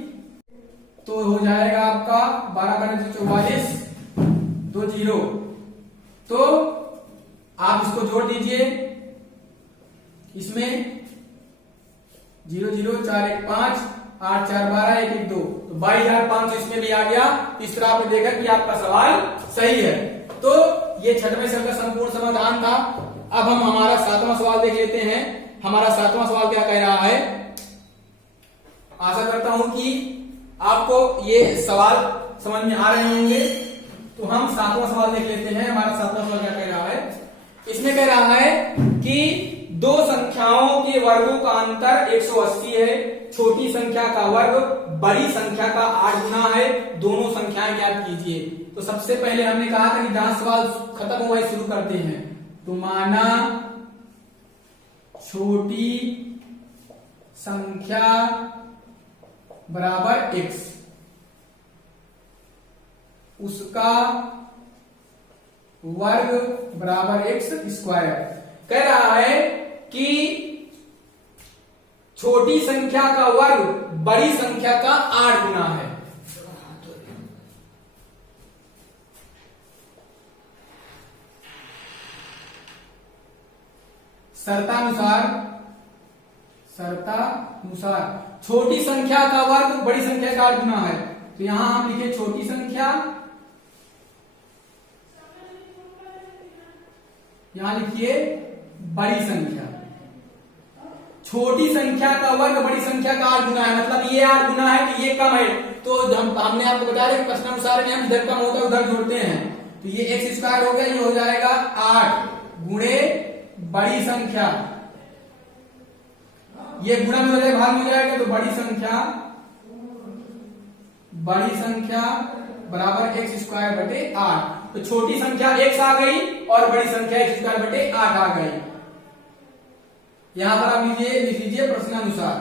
तो हो जाएगा आपका 12 44 2 0। तो आप इसको जोड़ दीजिए, इसमें 0 0 4 1 5 8 4 12 1 1 2, तो 22,500 इसमें भी आ गया। इस तरह आपने देखा कि आपका सवाल सही है। तो ये छठवें सवाल का संपूर्ण समाधान था। अब हम हमारा 7वां सवाल देख लेते हैं। हमारा 7वां सवाल क्या कह रहा है। आशा करता हूं कि आपको ये सवाल समझ में आ रहे होंगे। तो हम 7वां सवाल देख लेते हैं। हमारा 7वां सवाल क्या कह रहा है। इसमें कह रहा है कि दो संख्याओं के वर्गों का अंतर 180 है। छोटी संख्या का वर्ग बड़ी संख्या का 8 गुना है। दोनों संख्याएं ज्ञात कीजिए। तो सबसे पहले हमने कहा था कि जहां सवाल खत्म हुआ है शुरू करते हैं। तो माना छोटी संख्या बराबर x, उसका वर्ग बराबर x स्क्वायर। कह रहा है कि छोटी संख्या का वर्ग बड़ी संख्या का 8 गुना है। शर्तानुसार छोटी संख्या का वर्ग बड़ी संख्या का 8 गुना है। तो यहां हम लिखे छोटी संख्या, यहां लिखिए बड़ी संख्या। छोटी संख्या का वर्ग बड़ी संख्या का 8 गुना है, मतलब ये 8 गुना है तो ये कम है। तो हमने आपको बताया कि प्रश्नानुसार में हम इधर कम होता है उधर जोड़ते हैं। तो ये x स्क्वायर हो गया, ये हो जाएगा 8 गुणे बड़ी संख्या, ये गुणा में हो जाएगा, भाग में हो जाएगा। तो बड़ी संख्या बराबर x स्क्वायर बटे 8। तो छोटी संख्या x आ गई और बड़ी संख्या x स्क्वायर बटे 8 आ गई। यहां पर आप लिख लीजिए प्रश्नानुसार।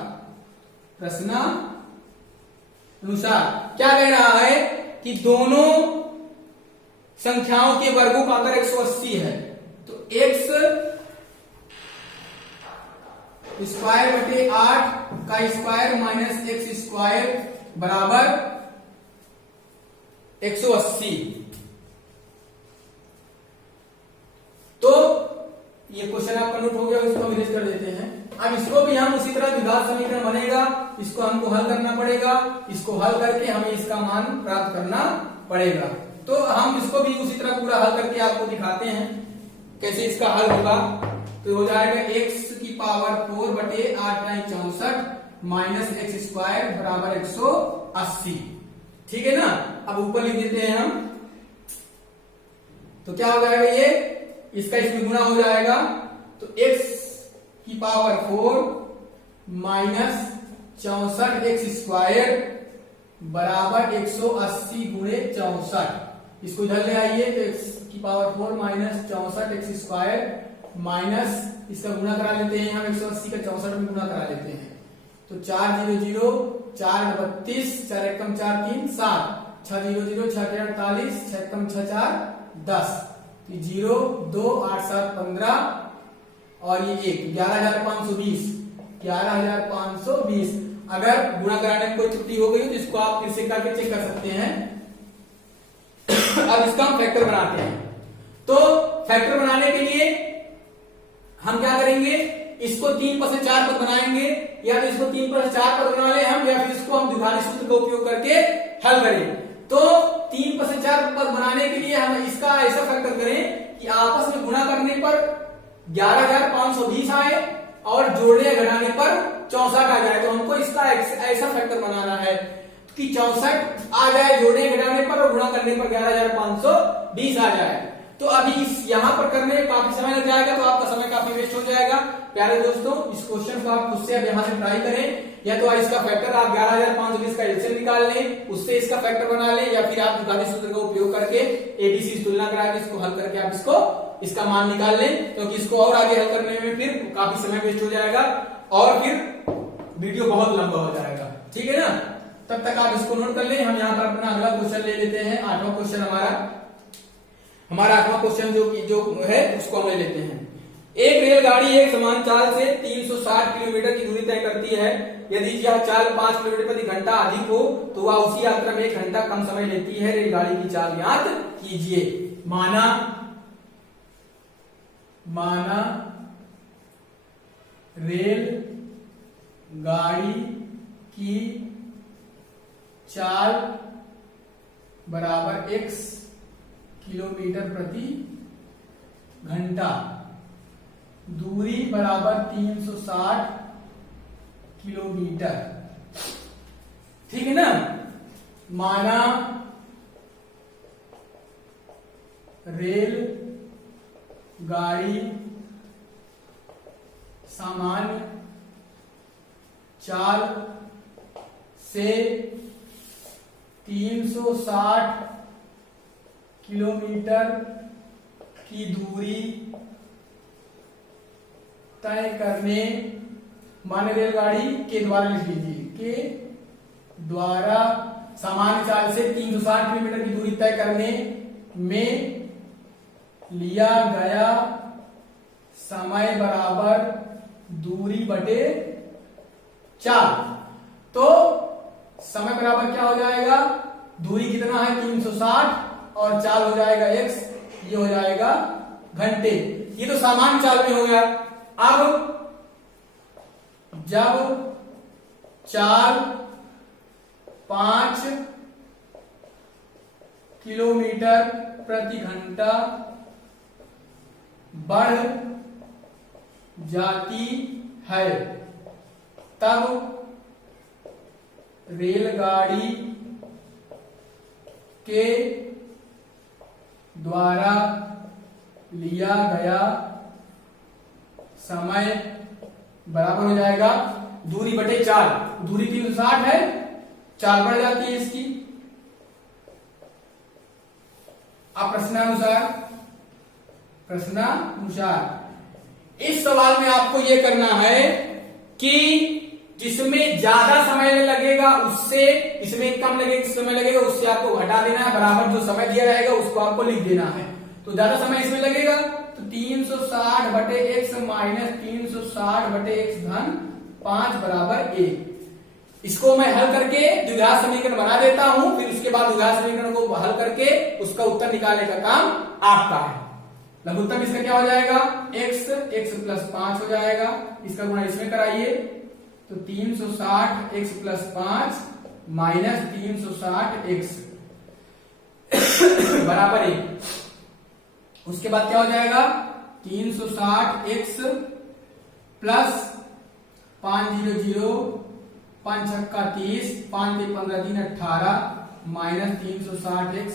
क्या कह रहा है कि दोनों संख्याओं के वर्गों का अंतर 180 है। तो x स्क्वायर बटे 8 का स्क्वायर माइनस x स्क्वायर बराबर 180। तो ये क्वेश्चन आपका नोट हो गया, इसको हम इरेज कर देते हैं। अब इसको भी हम उसी तरह द्विघात समीकरण बनेगा, इसको हमको हल करना पड़ेगा। इसको हल करके हमें इसका मान प्राप्त करना पड़ेगा। तो हम इसको भी उसी तरह पूरा हल करके आपको दिखाते हैं कैसे इसका हल होगा। तो हो जाएगा x की पावर 4 बटे 8 64 माइनस एक्स स्क्वायर बराबर 180। ठीक है ना। अब ऊपर लिख देते हैं हम, तो क्या हो जाएगा ये, इसका इसमें गुणा हो जाएगा, तो x की पावर 4 माइनस 64 एक्स स्क्वायर बराबर 180 गुणे 64। इसको इधर ले आइए, तो x की power 4 minus 64 x square minus इसका गुणा करा लेते हैं हम, 180 का 64 में गुणा करा लेते हैं, तो 4 0 0 4 32 4 एकम 4 3 7 6 0 0 6 48 6 एकम 6 4 10 0 2 8 7 15 और ये 1 11520 11520। अगर गुणा कराने में कोई त्रुटि हो गई तो इसको आप फिर से करके चेक कर सकते हैं। अब इसका हम फैक्टर बनाते हैं। तो फैक्टर बनाने के लिए हम क्या करेंगे, इसको 3 पर से 4 पद बनाएंगे, या तो इसको 3 पर से 4 पद बना ले हम, या फिर इसको हम द्विघाती सूत्र का उपयोग करके हल करें। तो 3 पर से 4 पद बनाने के लिए हम इसका ऐसा फैक्टर करें कि आपस में गुणा करने पर 11520 आए और जोड़ने या घटाने पर 64 आ जाए। तो हमको इसका ऐसा फैक्टर बनाना है कि 64 आ जाए जोड़ने घटाने पर और गुणा करने पर 11520 आ जाए। तो अभी इस यहां पर करने में काफी समय लग जाएगा, तो आपका समय काफी वेस्ट हो जाएगा। प्यारे दोस्तों, इस क्वेश्चन को आप खुद से अब यहां से ट्राई करें, या तो इसका फैक्टर आप 11520 का एलसीएम निकाल लें, उससे इसका फैक्टर बना लें, या फिर आप द्विघाती सूत्र का उपयोग करके एबीसी तुलना करा के इसको हल करके आप इसका मान निकाल लें, क्योंकि इसको और आगे हल करने में फिर काफी समय वेस्ट हो जाएगा और फिर वीडियो बहुत लंबा हो जाएगा। ठीक है ना। तब तक आप इसको नोट कर लें। हम यहाँ पर अपना अगला क्वेश्चन ले लेते हैं। 8वां क्वेश्चन हमारा 8वां क्वेश्चन जो है उसको हम ले लेते हैं। एक रेलगाड़ी एक समान चाल से 360 किलोमीटर की दूरी तय करती है। यदि यह चाल 5 किलोमीटर प्रति घंटा अधिक हो तो वह उसी यात्रा में 1 घंटा कम समय लेती है। रेलगाड़ी की चाल ज्ञात कीजिए। माना रेल गाड़ी की चाल बराबर x किलोमीटर प्रति घंटा, दूरी बराबर 360 किलोमीटर। ठीक है ना। माना रेल गाड़ी सामान्य चाल से 360 किलोमीटर की दूरी तय करने, माने रेलगाड़ी के द्वारा लिख लीजिए, के द्वारा सामान्य चाल से 360 किलोमीटर की दूरी तय करने में लिया गया समय बराबर दूरी बटे चाल। तो समय बराबर क्या हो जाएगा, दूरी कितना है 360 और चाल हो जाएगा x, ये हो जाएगा घंटे। ये तो सामान्य चाल में हो गया। अब जब चाल 5 किलोमीटर प्रति घंटा बढ़ जाती है तब रेलगाड़ी के द्वारा लिया गया समय बराबर हो जाएगा दूरी बटे चाल। दूरी 360 है, चाल बढ़ जाती है इसकी। अब प्रश्नानुसार इस सवाल में आपको यह करना है कि जिसमें ज्यादा समय लगेगा उससे, इसमें कम समय लगेगा उससे आपको घटा देना है, बराबर जो समय दिया जाएगा उसको आपको लिख देना है। तो ज्यादा समय इसमें लगेगा तो 360 बटे x माइनस 360 बटे x धन 5 बराबर 1। इसको मैं हल करके द्विघात समीकरण बना देता हूं, फिर उसके बाद द्विघात समीकरण को हल करके उसका उत्तर निकालने का काम आपका है। लघुत्तम इसका क्या हो जाएगा, x प्लस 5 हो जाएगा। इसका गुणा इसमें कराइए तो 360 x प्लस 5 माइनस 360 x। बराबर 1। उसके बाद क्या हो जाएगा 360x प्लस 500 5 छक्का 30 5 के 15 दिन 18 माइनस 360x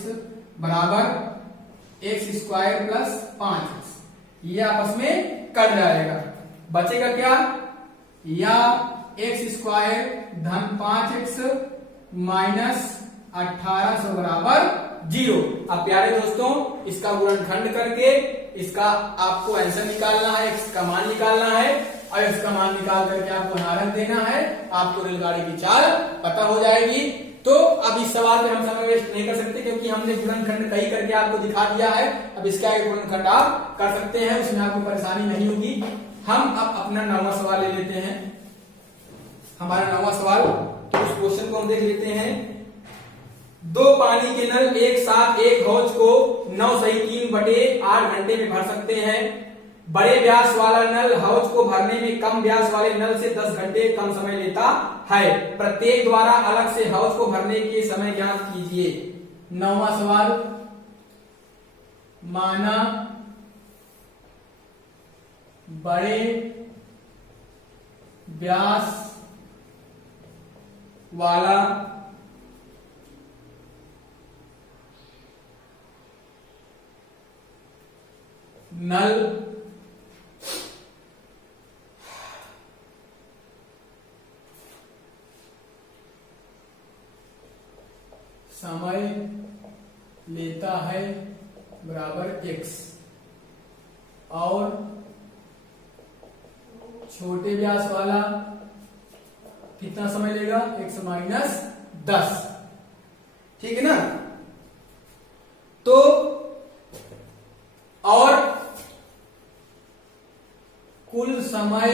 बराबर x स्क्वायर प्लस 5x। ये आपस में कट जाएगा, बचेगा क्या या x स्क्वायर धन 5x माइनस 1800 बराबर 0। अब प्यारे दोस्तों इसका गुणनखंड करके इसका आपको आंसर निकालना है, x का मान निकालना है और x का मान निकाल करके आपको हरण देना है, आपको रेलगाड़ी की चाल पता हो जाएगी। तो अब इस सवाल में हम समय वेस्ट नहीं कर सकते क्योंकि हमने गुणनखंड कहीं करके आपको दिखा दिया है। अब इसका एक गुणनखंड आप कर सकते हैं, उसमें आपको परेशानी नहीं होगी। हम अब अपना 9वां सवाल ले लेते हैं। हमारा 9वां सवाल, तो उस क्वेश्चन को हम देख लेते हैं। 2 पानी के नल एक साथ एक हौज को 9 सही 3/8 घंटे में भर सकते हैं। बड़े व्यास वाला नल हौज को भरने में कम व्यास वाले नल से 10 घंटे कम समय लेता है। प्रत्येक द्वारा अलग से हौज को भरने के समय ज्ञात कीजिए। 9वां सवाल, माना बड़े व्यास वाला नल समय लेता है बराबर x और छोटे व्यास वाला कितना समय लेगा x माइनस 10। ठीक है ना। तो और कुल समय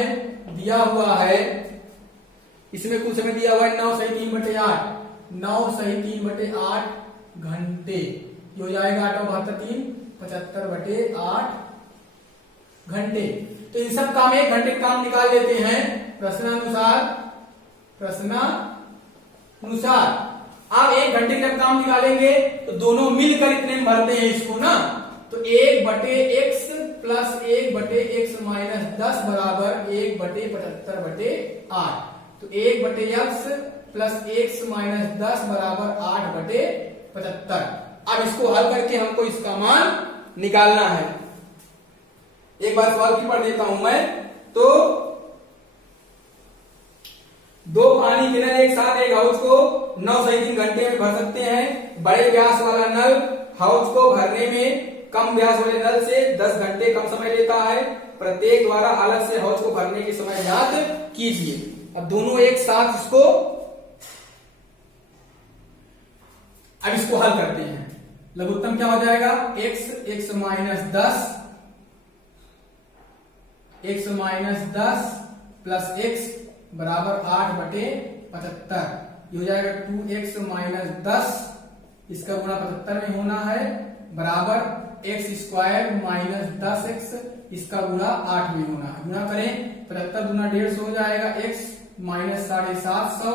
दिया हुआ है, इसमें कुल समय दिया हुआ है 9 सही 3/8 9 सही 3/8 घंटे। ये हो जाएगा 8 और 3 75/8 घंटे। तो इन सब काम 1 घंटे काम निकाल लेते हैं प्रश्नानुसार। आप 1 घंटे जब काम निकालेंगे तो दोनों मिलकर इतने भरते हैं इसको ना। तो 1/x प्लस 1/x माइनस 10 बराबर 1/75/8। तो 1/x प्लस x माइनस 10 बराबर 8/75। अब इसको हल करके हमको इसका मान निकालना है। एक बार सवाल की पढ़ देता हूं मैं। तो 2 पानी के नल एक साथ एक हाउस को 9 सही 3 घंटे में भर सकते हैं। बड़े व्यास वाला नल हाउस को भरने में कम व्यास वाले नल से 10 घंटे कम समय लेता है। प्रत्येक द्वारा अलग से हाउस को भरने के समय याद कीजिए। अब दोनों एक साथ अब इसको हल करते हैं। लघुत्तम क्या हो जाएगा x माइनस 10 प्लस x बराबर 8/75। ये हो जाएगा 2x माइनस 10, इसका गुणा 75 में होना है बराबर x स्क्वायर माइनस 10x, इसका गुणा 8 में होना है। गुणा करें 75 दूना 150 हो जाएगा। x माइनस 750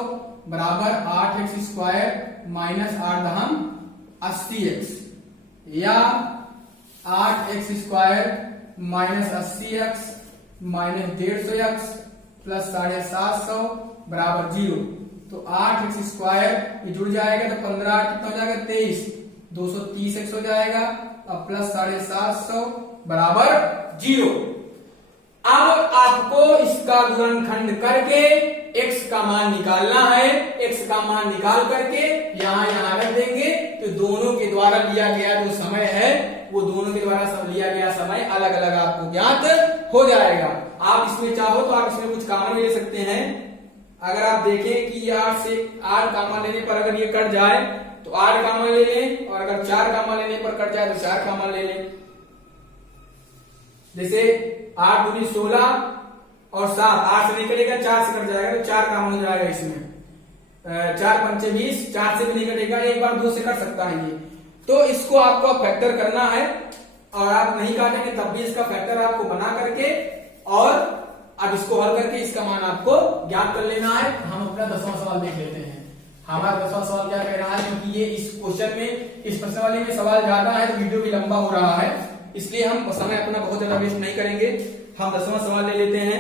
बराबर 8x स्क्वायर माइनस 8 दहम 80x या 8x square minus 80x minus 150x plus 750 बराबर 0। तो 8x स्क्वायर ये जुड़ जाएगा तो 15 कितना हो जाएगा 23, 230x हो जाएगा और प्लस 750 बराबर 0। अब आपको इसका गुणनखंड करके x का मान निकालना है। x का मान निकाल करके यहां रख देंगे तो दोनों के द्वारा लिया गया जो समय है वो दोनों के द्वारा सब लिया गया समय अलग अलग आपको ज्ञात हो जाएगा। आप इसमें चाहो तो आप इसमें कुछ कॉमन ले सकते हैं। अगर आप देखें कि 8 से 8 कॉमन लेने पर अगर ये कट जाए तो 8 कॉमन ले लें और अगर 4 कॉमन लेने पर कट जाए तो 4 कॉमन ले लें। जैसे 8 दूनी 16 और 7, 8 से निकलेगा 4 से कट जाएगा तो 4 कॉमन हो जाएगा इसमें। 4 पंचे 20, 4 से भी नहीं कटेगा, एक बार 2 से कट सकता है ये। तो इसको आपको फैक्टर करना है और आप नहीं काटेंगे तब भी इसका फैक्टर आपको बना करके और अब इसको हल करके इसका मान आपको ज्ञात कर लेना है। हम अपना 10वां सवाल देख लेते हैं। हमारा 10वां सवाल क्या कह रहा है, क्योंकि ये इस क्वेश्चन में इस प्रश्नावली में सवाल ज्यादा है तो वीडियो भी लंबा हो रहा है, इसलिए हम समय अपना बहुत ज्यादा वेस्ट नहीं करेंगे। हम 10वां सवाल ले लेते हैं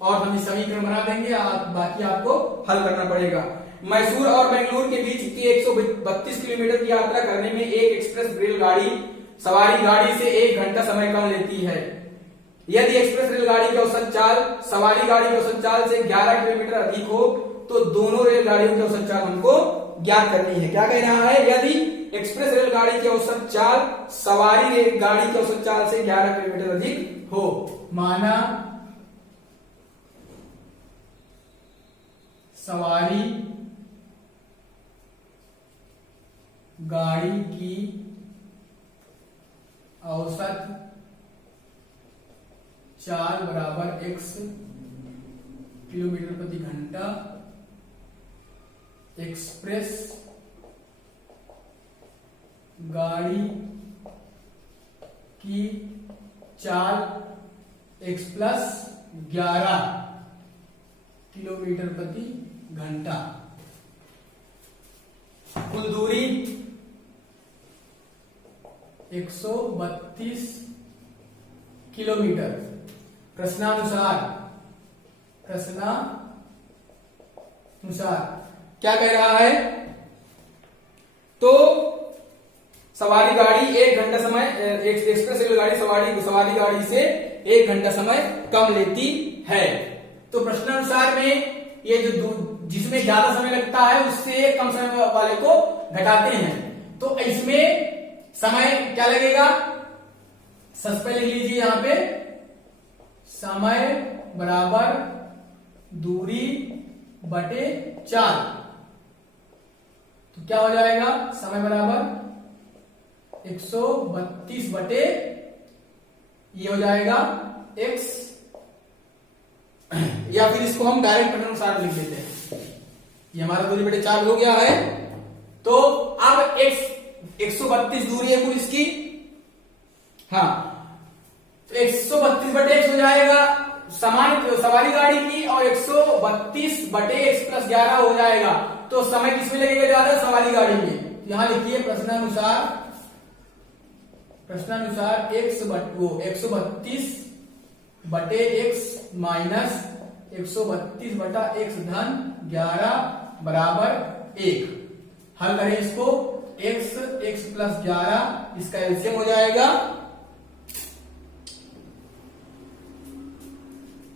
और हम इस समीकरण बना देंगे, बाकी आपको हल करना पड़ेगा। मैसूर और बेंगलुरु के बीच की 132 किलोमीटर की यात्रा करने में एक एक्सप्रेस रेलगाड़ी सवारी गाड़ी से 1 घंटा समय कम लेती है। यदि एक्सप्रेस रेलगाड़ी की औसत चाल सवारी गाड़ी की औसत चाल से 11 किलोमीटर अधिक हो तो दोनों रेलगाड़ियों की औसत चाल हमको ज्ञात करनी है। क्या कह रहा है? यदि एक्सप्रेस रेलगाड़ी की औसत चाल सवारी रेलगाड़ी की औसत चाल से 11 किलोमीटर अधिक हो, माना सवारी गाड़ी की औसत चाल बराबर x किलोमीटर प्रति घंटा, एक्सप्रेस गाड़ी की चाल x प्लस 11 किलोमीटर प्रति घंटा, कुल दूरी 132 किलोमीटर। प्रश्नानुसार क्या कह रहा है? तो सवारी गाड़ी 1 घंटा समय, एक्सप्रेस रेलगाड़ी सवारी गाड़ी से 1 घंटा समय कम लेती है। तो प्रश्नानुसार में ये जो जिसमें ज्यादा समय लगता है उससे कम समय वाले को घटाते हैं। तो इसमें समय क्या लगेगा? सबसे पहले लिख लीजिए यहां पे समय बराबर दूरी बटे चाल। तो क्या हो जाएगा? समय बराबर 132 बटे ये हो जाएगा x, या फिर इसको हम डायरेक्ट प्रश्नानुसार लिख देते हैं। ये हमारा दूरी बटे चाल हो गया है। तो अब x 132 दूरी है कुल इसकी, हाँ, तो 132 बटे x हो जाएगा समान सवारी गाड़ी की, और 132 बटे x प्लस 11 हो जाएगा। तो समय किसमें लगेगा ज्यादा? सवारी गाड़ी में। यहां लिखिए प्रश्नानुसार x 132 बटे x माइनस 132 बटा x धन 11 बराबर 1। हल करें इसको, x प्लस 11 इसका एलसीएम हो जाएगा,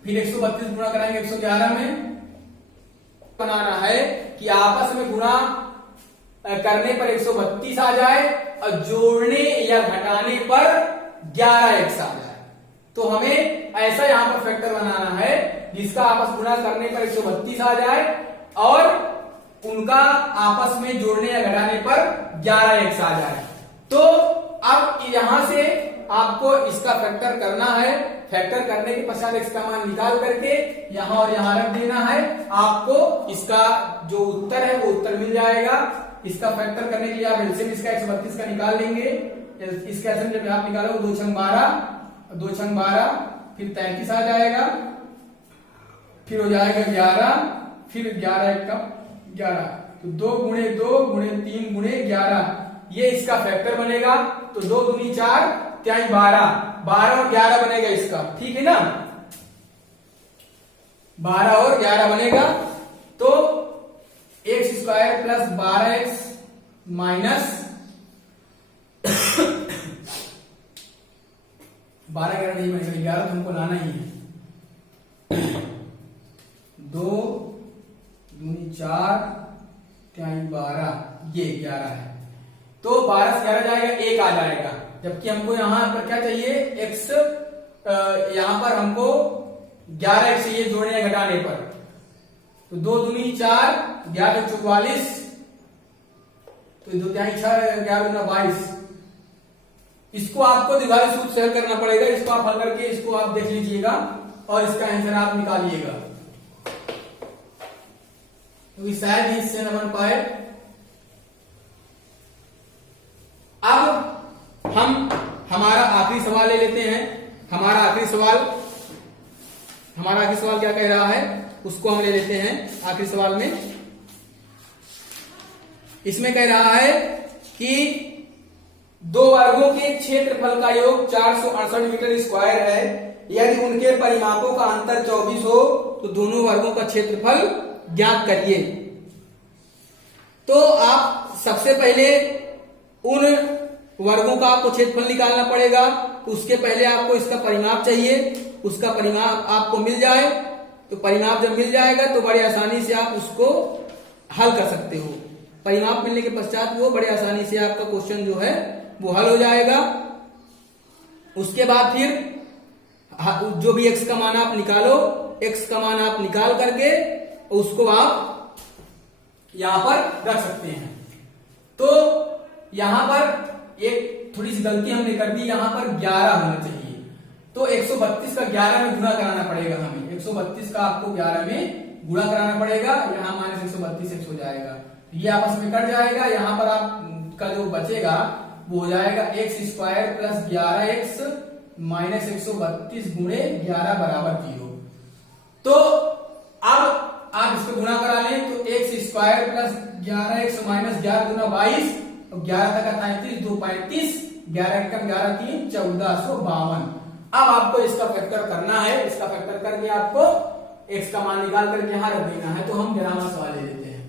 फिर 132 गुणा कराएंगे 111 में। बनाना है कि आपस में गुणा करने पर 132 आ जाए और जोड़ने या घटाने पर 11x आ जाए। तो हमें ऐसा यहां पर फैक्टर बनाना है जिसका आपस गुणा करने पर 132 आ जाए और उनका आपस में जोड़ने या घटाने पर 11x आ जाए। तो अब यहां से आपको इसका फैक्टर करना है। फैक्टर करने के पश्चात x का मान निकाल करके यहां और यहां रख देना है। आपको इसका जो उत्तर है वो उत्तर मिल जाएगा। इसका फैक्टर करने के लिए आप एलसीएम इसका 132 का निकाल लेंगे। इसका एलसीएम जब आप निकालोगे 2 छंग 12, फिर 33 आ जाएगा, फिर हो जाएगा 11, फिर 11 1 का 11, तो 2 गुणे 2 गुणे 3 गुणे 11, ये इसका फैक्टर बनेगा। तो 2 दूनी 4 त्याई 12 और 11 बनेगा इसका, ठीक है ना? 12 और 11 बनेगा। तो x square plus 12x minus 12 11 नहीं बनेगा, 11 तुमको लाना ही है। 2 दूनी 4 त्याई 12, ये 11 है। तो 12 से 11 जाएगा, 1 आ जाएगा। जबकि हमको यहां पर क्या चाहिए? x, यहां पर हमको 11x चाहिए जोड़ने या घटाने पर। तो 2 दूनी 4, 11 44, तो 2 त्याई 6, 11 दूना 22। इसको आपको द्विघात सूत्र से हल करना पड़ेगा। इसको आप हल करके इसको आप देख लीजिएगा और इसका आंसर आप निकालिएगा, क्योंकि शायद ही इससे न बन पाए। अब हम हमारा आखिरी सवाल ले लेते हैं। हमारा आखिरी सवाल क्या कह रहा है उसको हम ले लेते हैं। आखिरी सवाल में इसमें कह रहा है कि दो वर्गों के क्षेत्रफल का योग 468 मीटर स्क्वायर है। यदि उनके परिमापों का अंतर 24 हो तो दोनों वर्गों का क्षेत्रफल ज्ञात करिए। तो आप सबसे पहले उन वर्गों का आपको क्षेत्रफल निकालना पड़ेगा। तो उसके पहले आपको इसका परिमाप चाहिए। उसका परिमाप आपको मिल जाए तो परिमाप जब मिल जाएगा तो बड़ी आसानी से आप उसको हल कर सकते हो। परिमाप मिलने के पश्चात वो बड़े आसानी से आपका क्वेश्चन जो है वो हल हो जाएगा। उसके बाद फिर जो भी x का मान आप निकालो, x का मान आप निकाल करके उसको आप यहां पर रख सकते हैं। तो यहां पर एक थोड़ी सी गलती हमने कर दी, यहां पर 11 होना चाहिए। तो 132 का 11 में गुणा कराना पड़ेगा हमें। 132 का आपको 11 में गुणा कराना पड़ेगा। यहाँ माइनस 132 x हो जाएगा, ये आपस में कट जाएगा। यहाँ पर आपका जो बचेगा वो हो जाएगा x square plus 11x minus 132 गुणे 11 बराबर 0। तो अब आप इसको गुणा करा लें तो x square plus 11x minus 11 गुना 22 और 11 तक 33 2 35 11 कम 11 3 1452। अब आपको इसका फैक्टर करना है। इसका फैक्टर करके आपको x का मान निकाल करके यहां रख देना है। तो हम ग्रामर सवाल ले लेते हैं।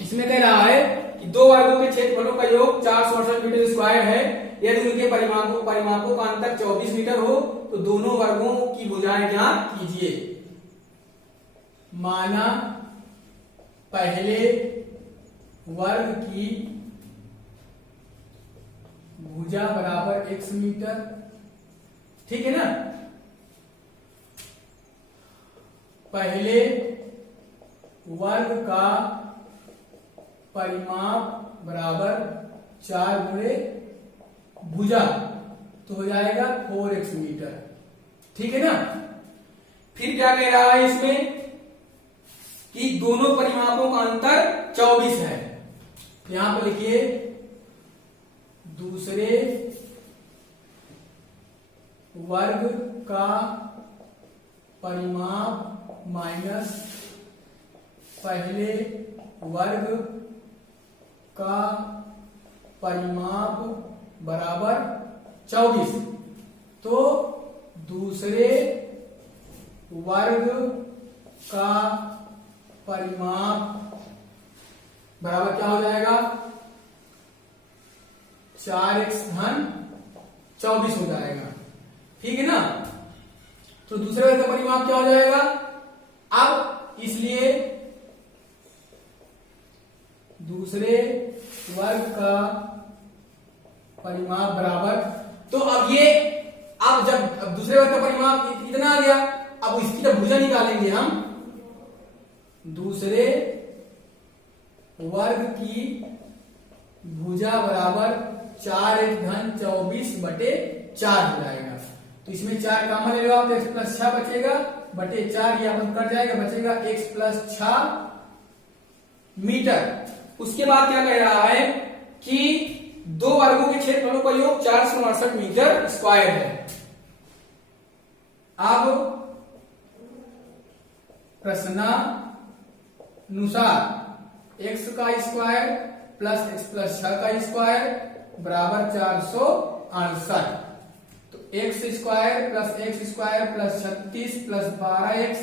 इसमें कह रहा है कि दो वर्गों के क्षेत्रफलों का योग 468 मीटर स्क्वायर है। यदि उनके परिमापों का अंतर 24 मीटर हो तो दोनों वर्गों की भुजाएं ज्ञात कीजिए। माना पहले वर्ग की भुजा बराबर x मीटर, ठीक है ना। पहले वर्ग का परिमाप बराबर 4 गुणे भुजा तो हो जाएगा 4x मीटर, ठीक है ना। फिर क्या कह रहा है इसमें कि दोनों परिमापों का अंतर 24 है। यहां पर लिखिए दूसरे वर्ग का परिमाप माइनस पहले वर्ग का परिमाप बराबर 24। तो दूसरे वर्ग का परिमाप बराबर क्या हो जाएगा 4x धन 24 हो जाएगा, ठीक है ना। तो दूसरे वर्ग का परिमाप क्या हो जाएगा अब, इसलिए दूसरे वर्ग का परिमाप बराबर, तो अब ये अब जब दूसरे वर्ग का परिमाप इतना आ गया, अब इसकी जब भुजा निकालेंगे हम, दूसरे वर्ग की भुजा बराबर 4x धन 24 बटे 4 हो जाएगा। तो इसमें 4 कॉमन ले लो आप तो x प्लस 6 बचेगा बटे 4, ये अपन कट जाएगा, बचेगा x प्लस 6 मीटर। उसके बाद क्या कह रहा है कि दो वर्गों के क्षेत्रफलों का योग 468 मीटर स्क्वायर है। अब प्रश्नानुसार x का स्क्वायर प्लस x प्लस 6 का स्क्वायर बराबर 468। तो x square plus 36 plus 12x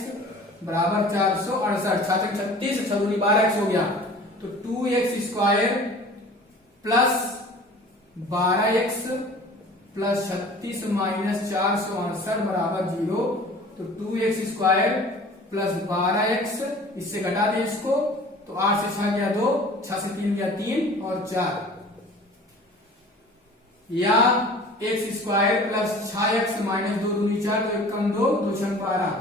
बराबर 468। 36 6 12x हो गया, तो 2x square plus 12x plus 36 minus 468 बराबर 0। तो 2x स्क्वायर प्लस 12x, इससे घटा दें इसको, तो 8 से 6 गया 2, 6 से 3 गया 3 और 4, या x square plus 6x minus 2 दूनी 4, तो 1 कम 2 2 छंग 12,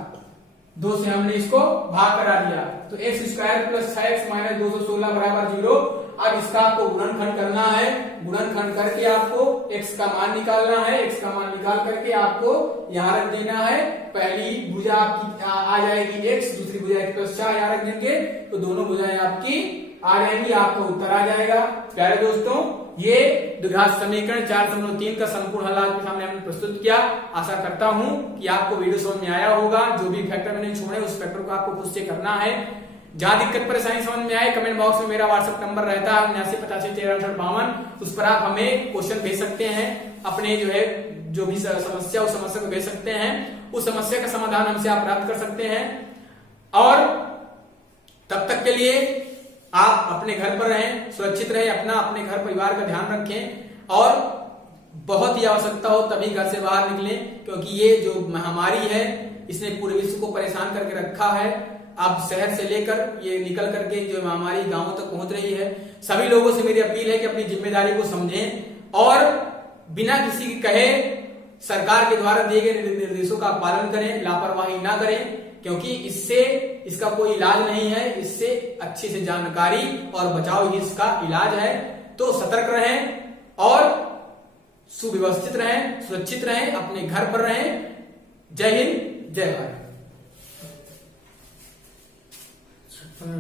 2 से हमने इसको भाग करा दिया। तो x square plus 6x minus 216 बराबर 0। अब इसका आपको गुणनखंड करना है। गुणनखंड करके आपको x का मान निकालना है। x का मान निकाल करके आपको यहां रख देना है। पहली भुजा आपकी आ जाएगी x, दूसरी भुजा x प्लस 4 यहां रख देंगे, तो दोनों भुजाएं आपकी आ जाएंगी, आपका उत्तर आ जाएगा। प्यारे दोस्तों, ये द्विघात समीकरण 4.3 का संपूर्ण हल आपके सामने हमने प्रस्तुत किया। आशा करता हूं कि आपको वीडियो समझ में आया होगा। जो भी फैक्टर मैंने छोड़े उस फैक्टर को आपको खुद से करना है। जहां दिक्कत परेशानी समझ में आए कमेंट बॉक्स में मेरा व्हाट्सएप नंबर रहता है 7985136852, उस पर आप हमें क्वेश्चन भेज सकते हैं, अपने जो है जो भी समस्या उस समस्या को भेज सकते हैं, उस समस्या का समाधान हमसे आप प्राप्त कर सकते हैं। और तब तक के लिए आप अपने घर पर रहें, सुरक्षित रहें, अपने घर परिवार का ध्यान रखें और बहुत ही आवश्यकता हो तभी घर से बाहर निकलें, क्योंकि ये जो महामारी है इसने पूरे विश्व को परेशान करके रखा है। अब शहर से लेकर ये निकल करके जो महामारी गांवों तक पहुंच रही है। सभी लोगों से मेरी अपील है कि अपनी जिम्मेदारी को समझें और बिना किसी के कहे सरकार के द्वारा दिए गए निर्देशों का पालन करें, लापरवाही ना करें, क्योंकि इससे इसका कोई इलाज नहीं है। इससे अच्छी से जानकारी और बचाव ही इसका इलाज है। तो सतर्क रहें और सुव्यवस्थित रहें, सुरक्षित रहें, अपने घर पर रहें। जय हिंद, जय भारत।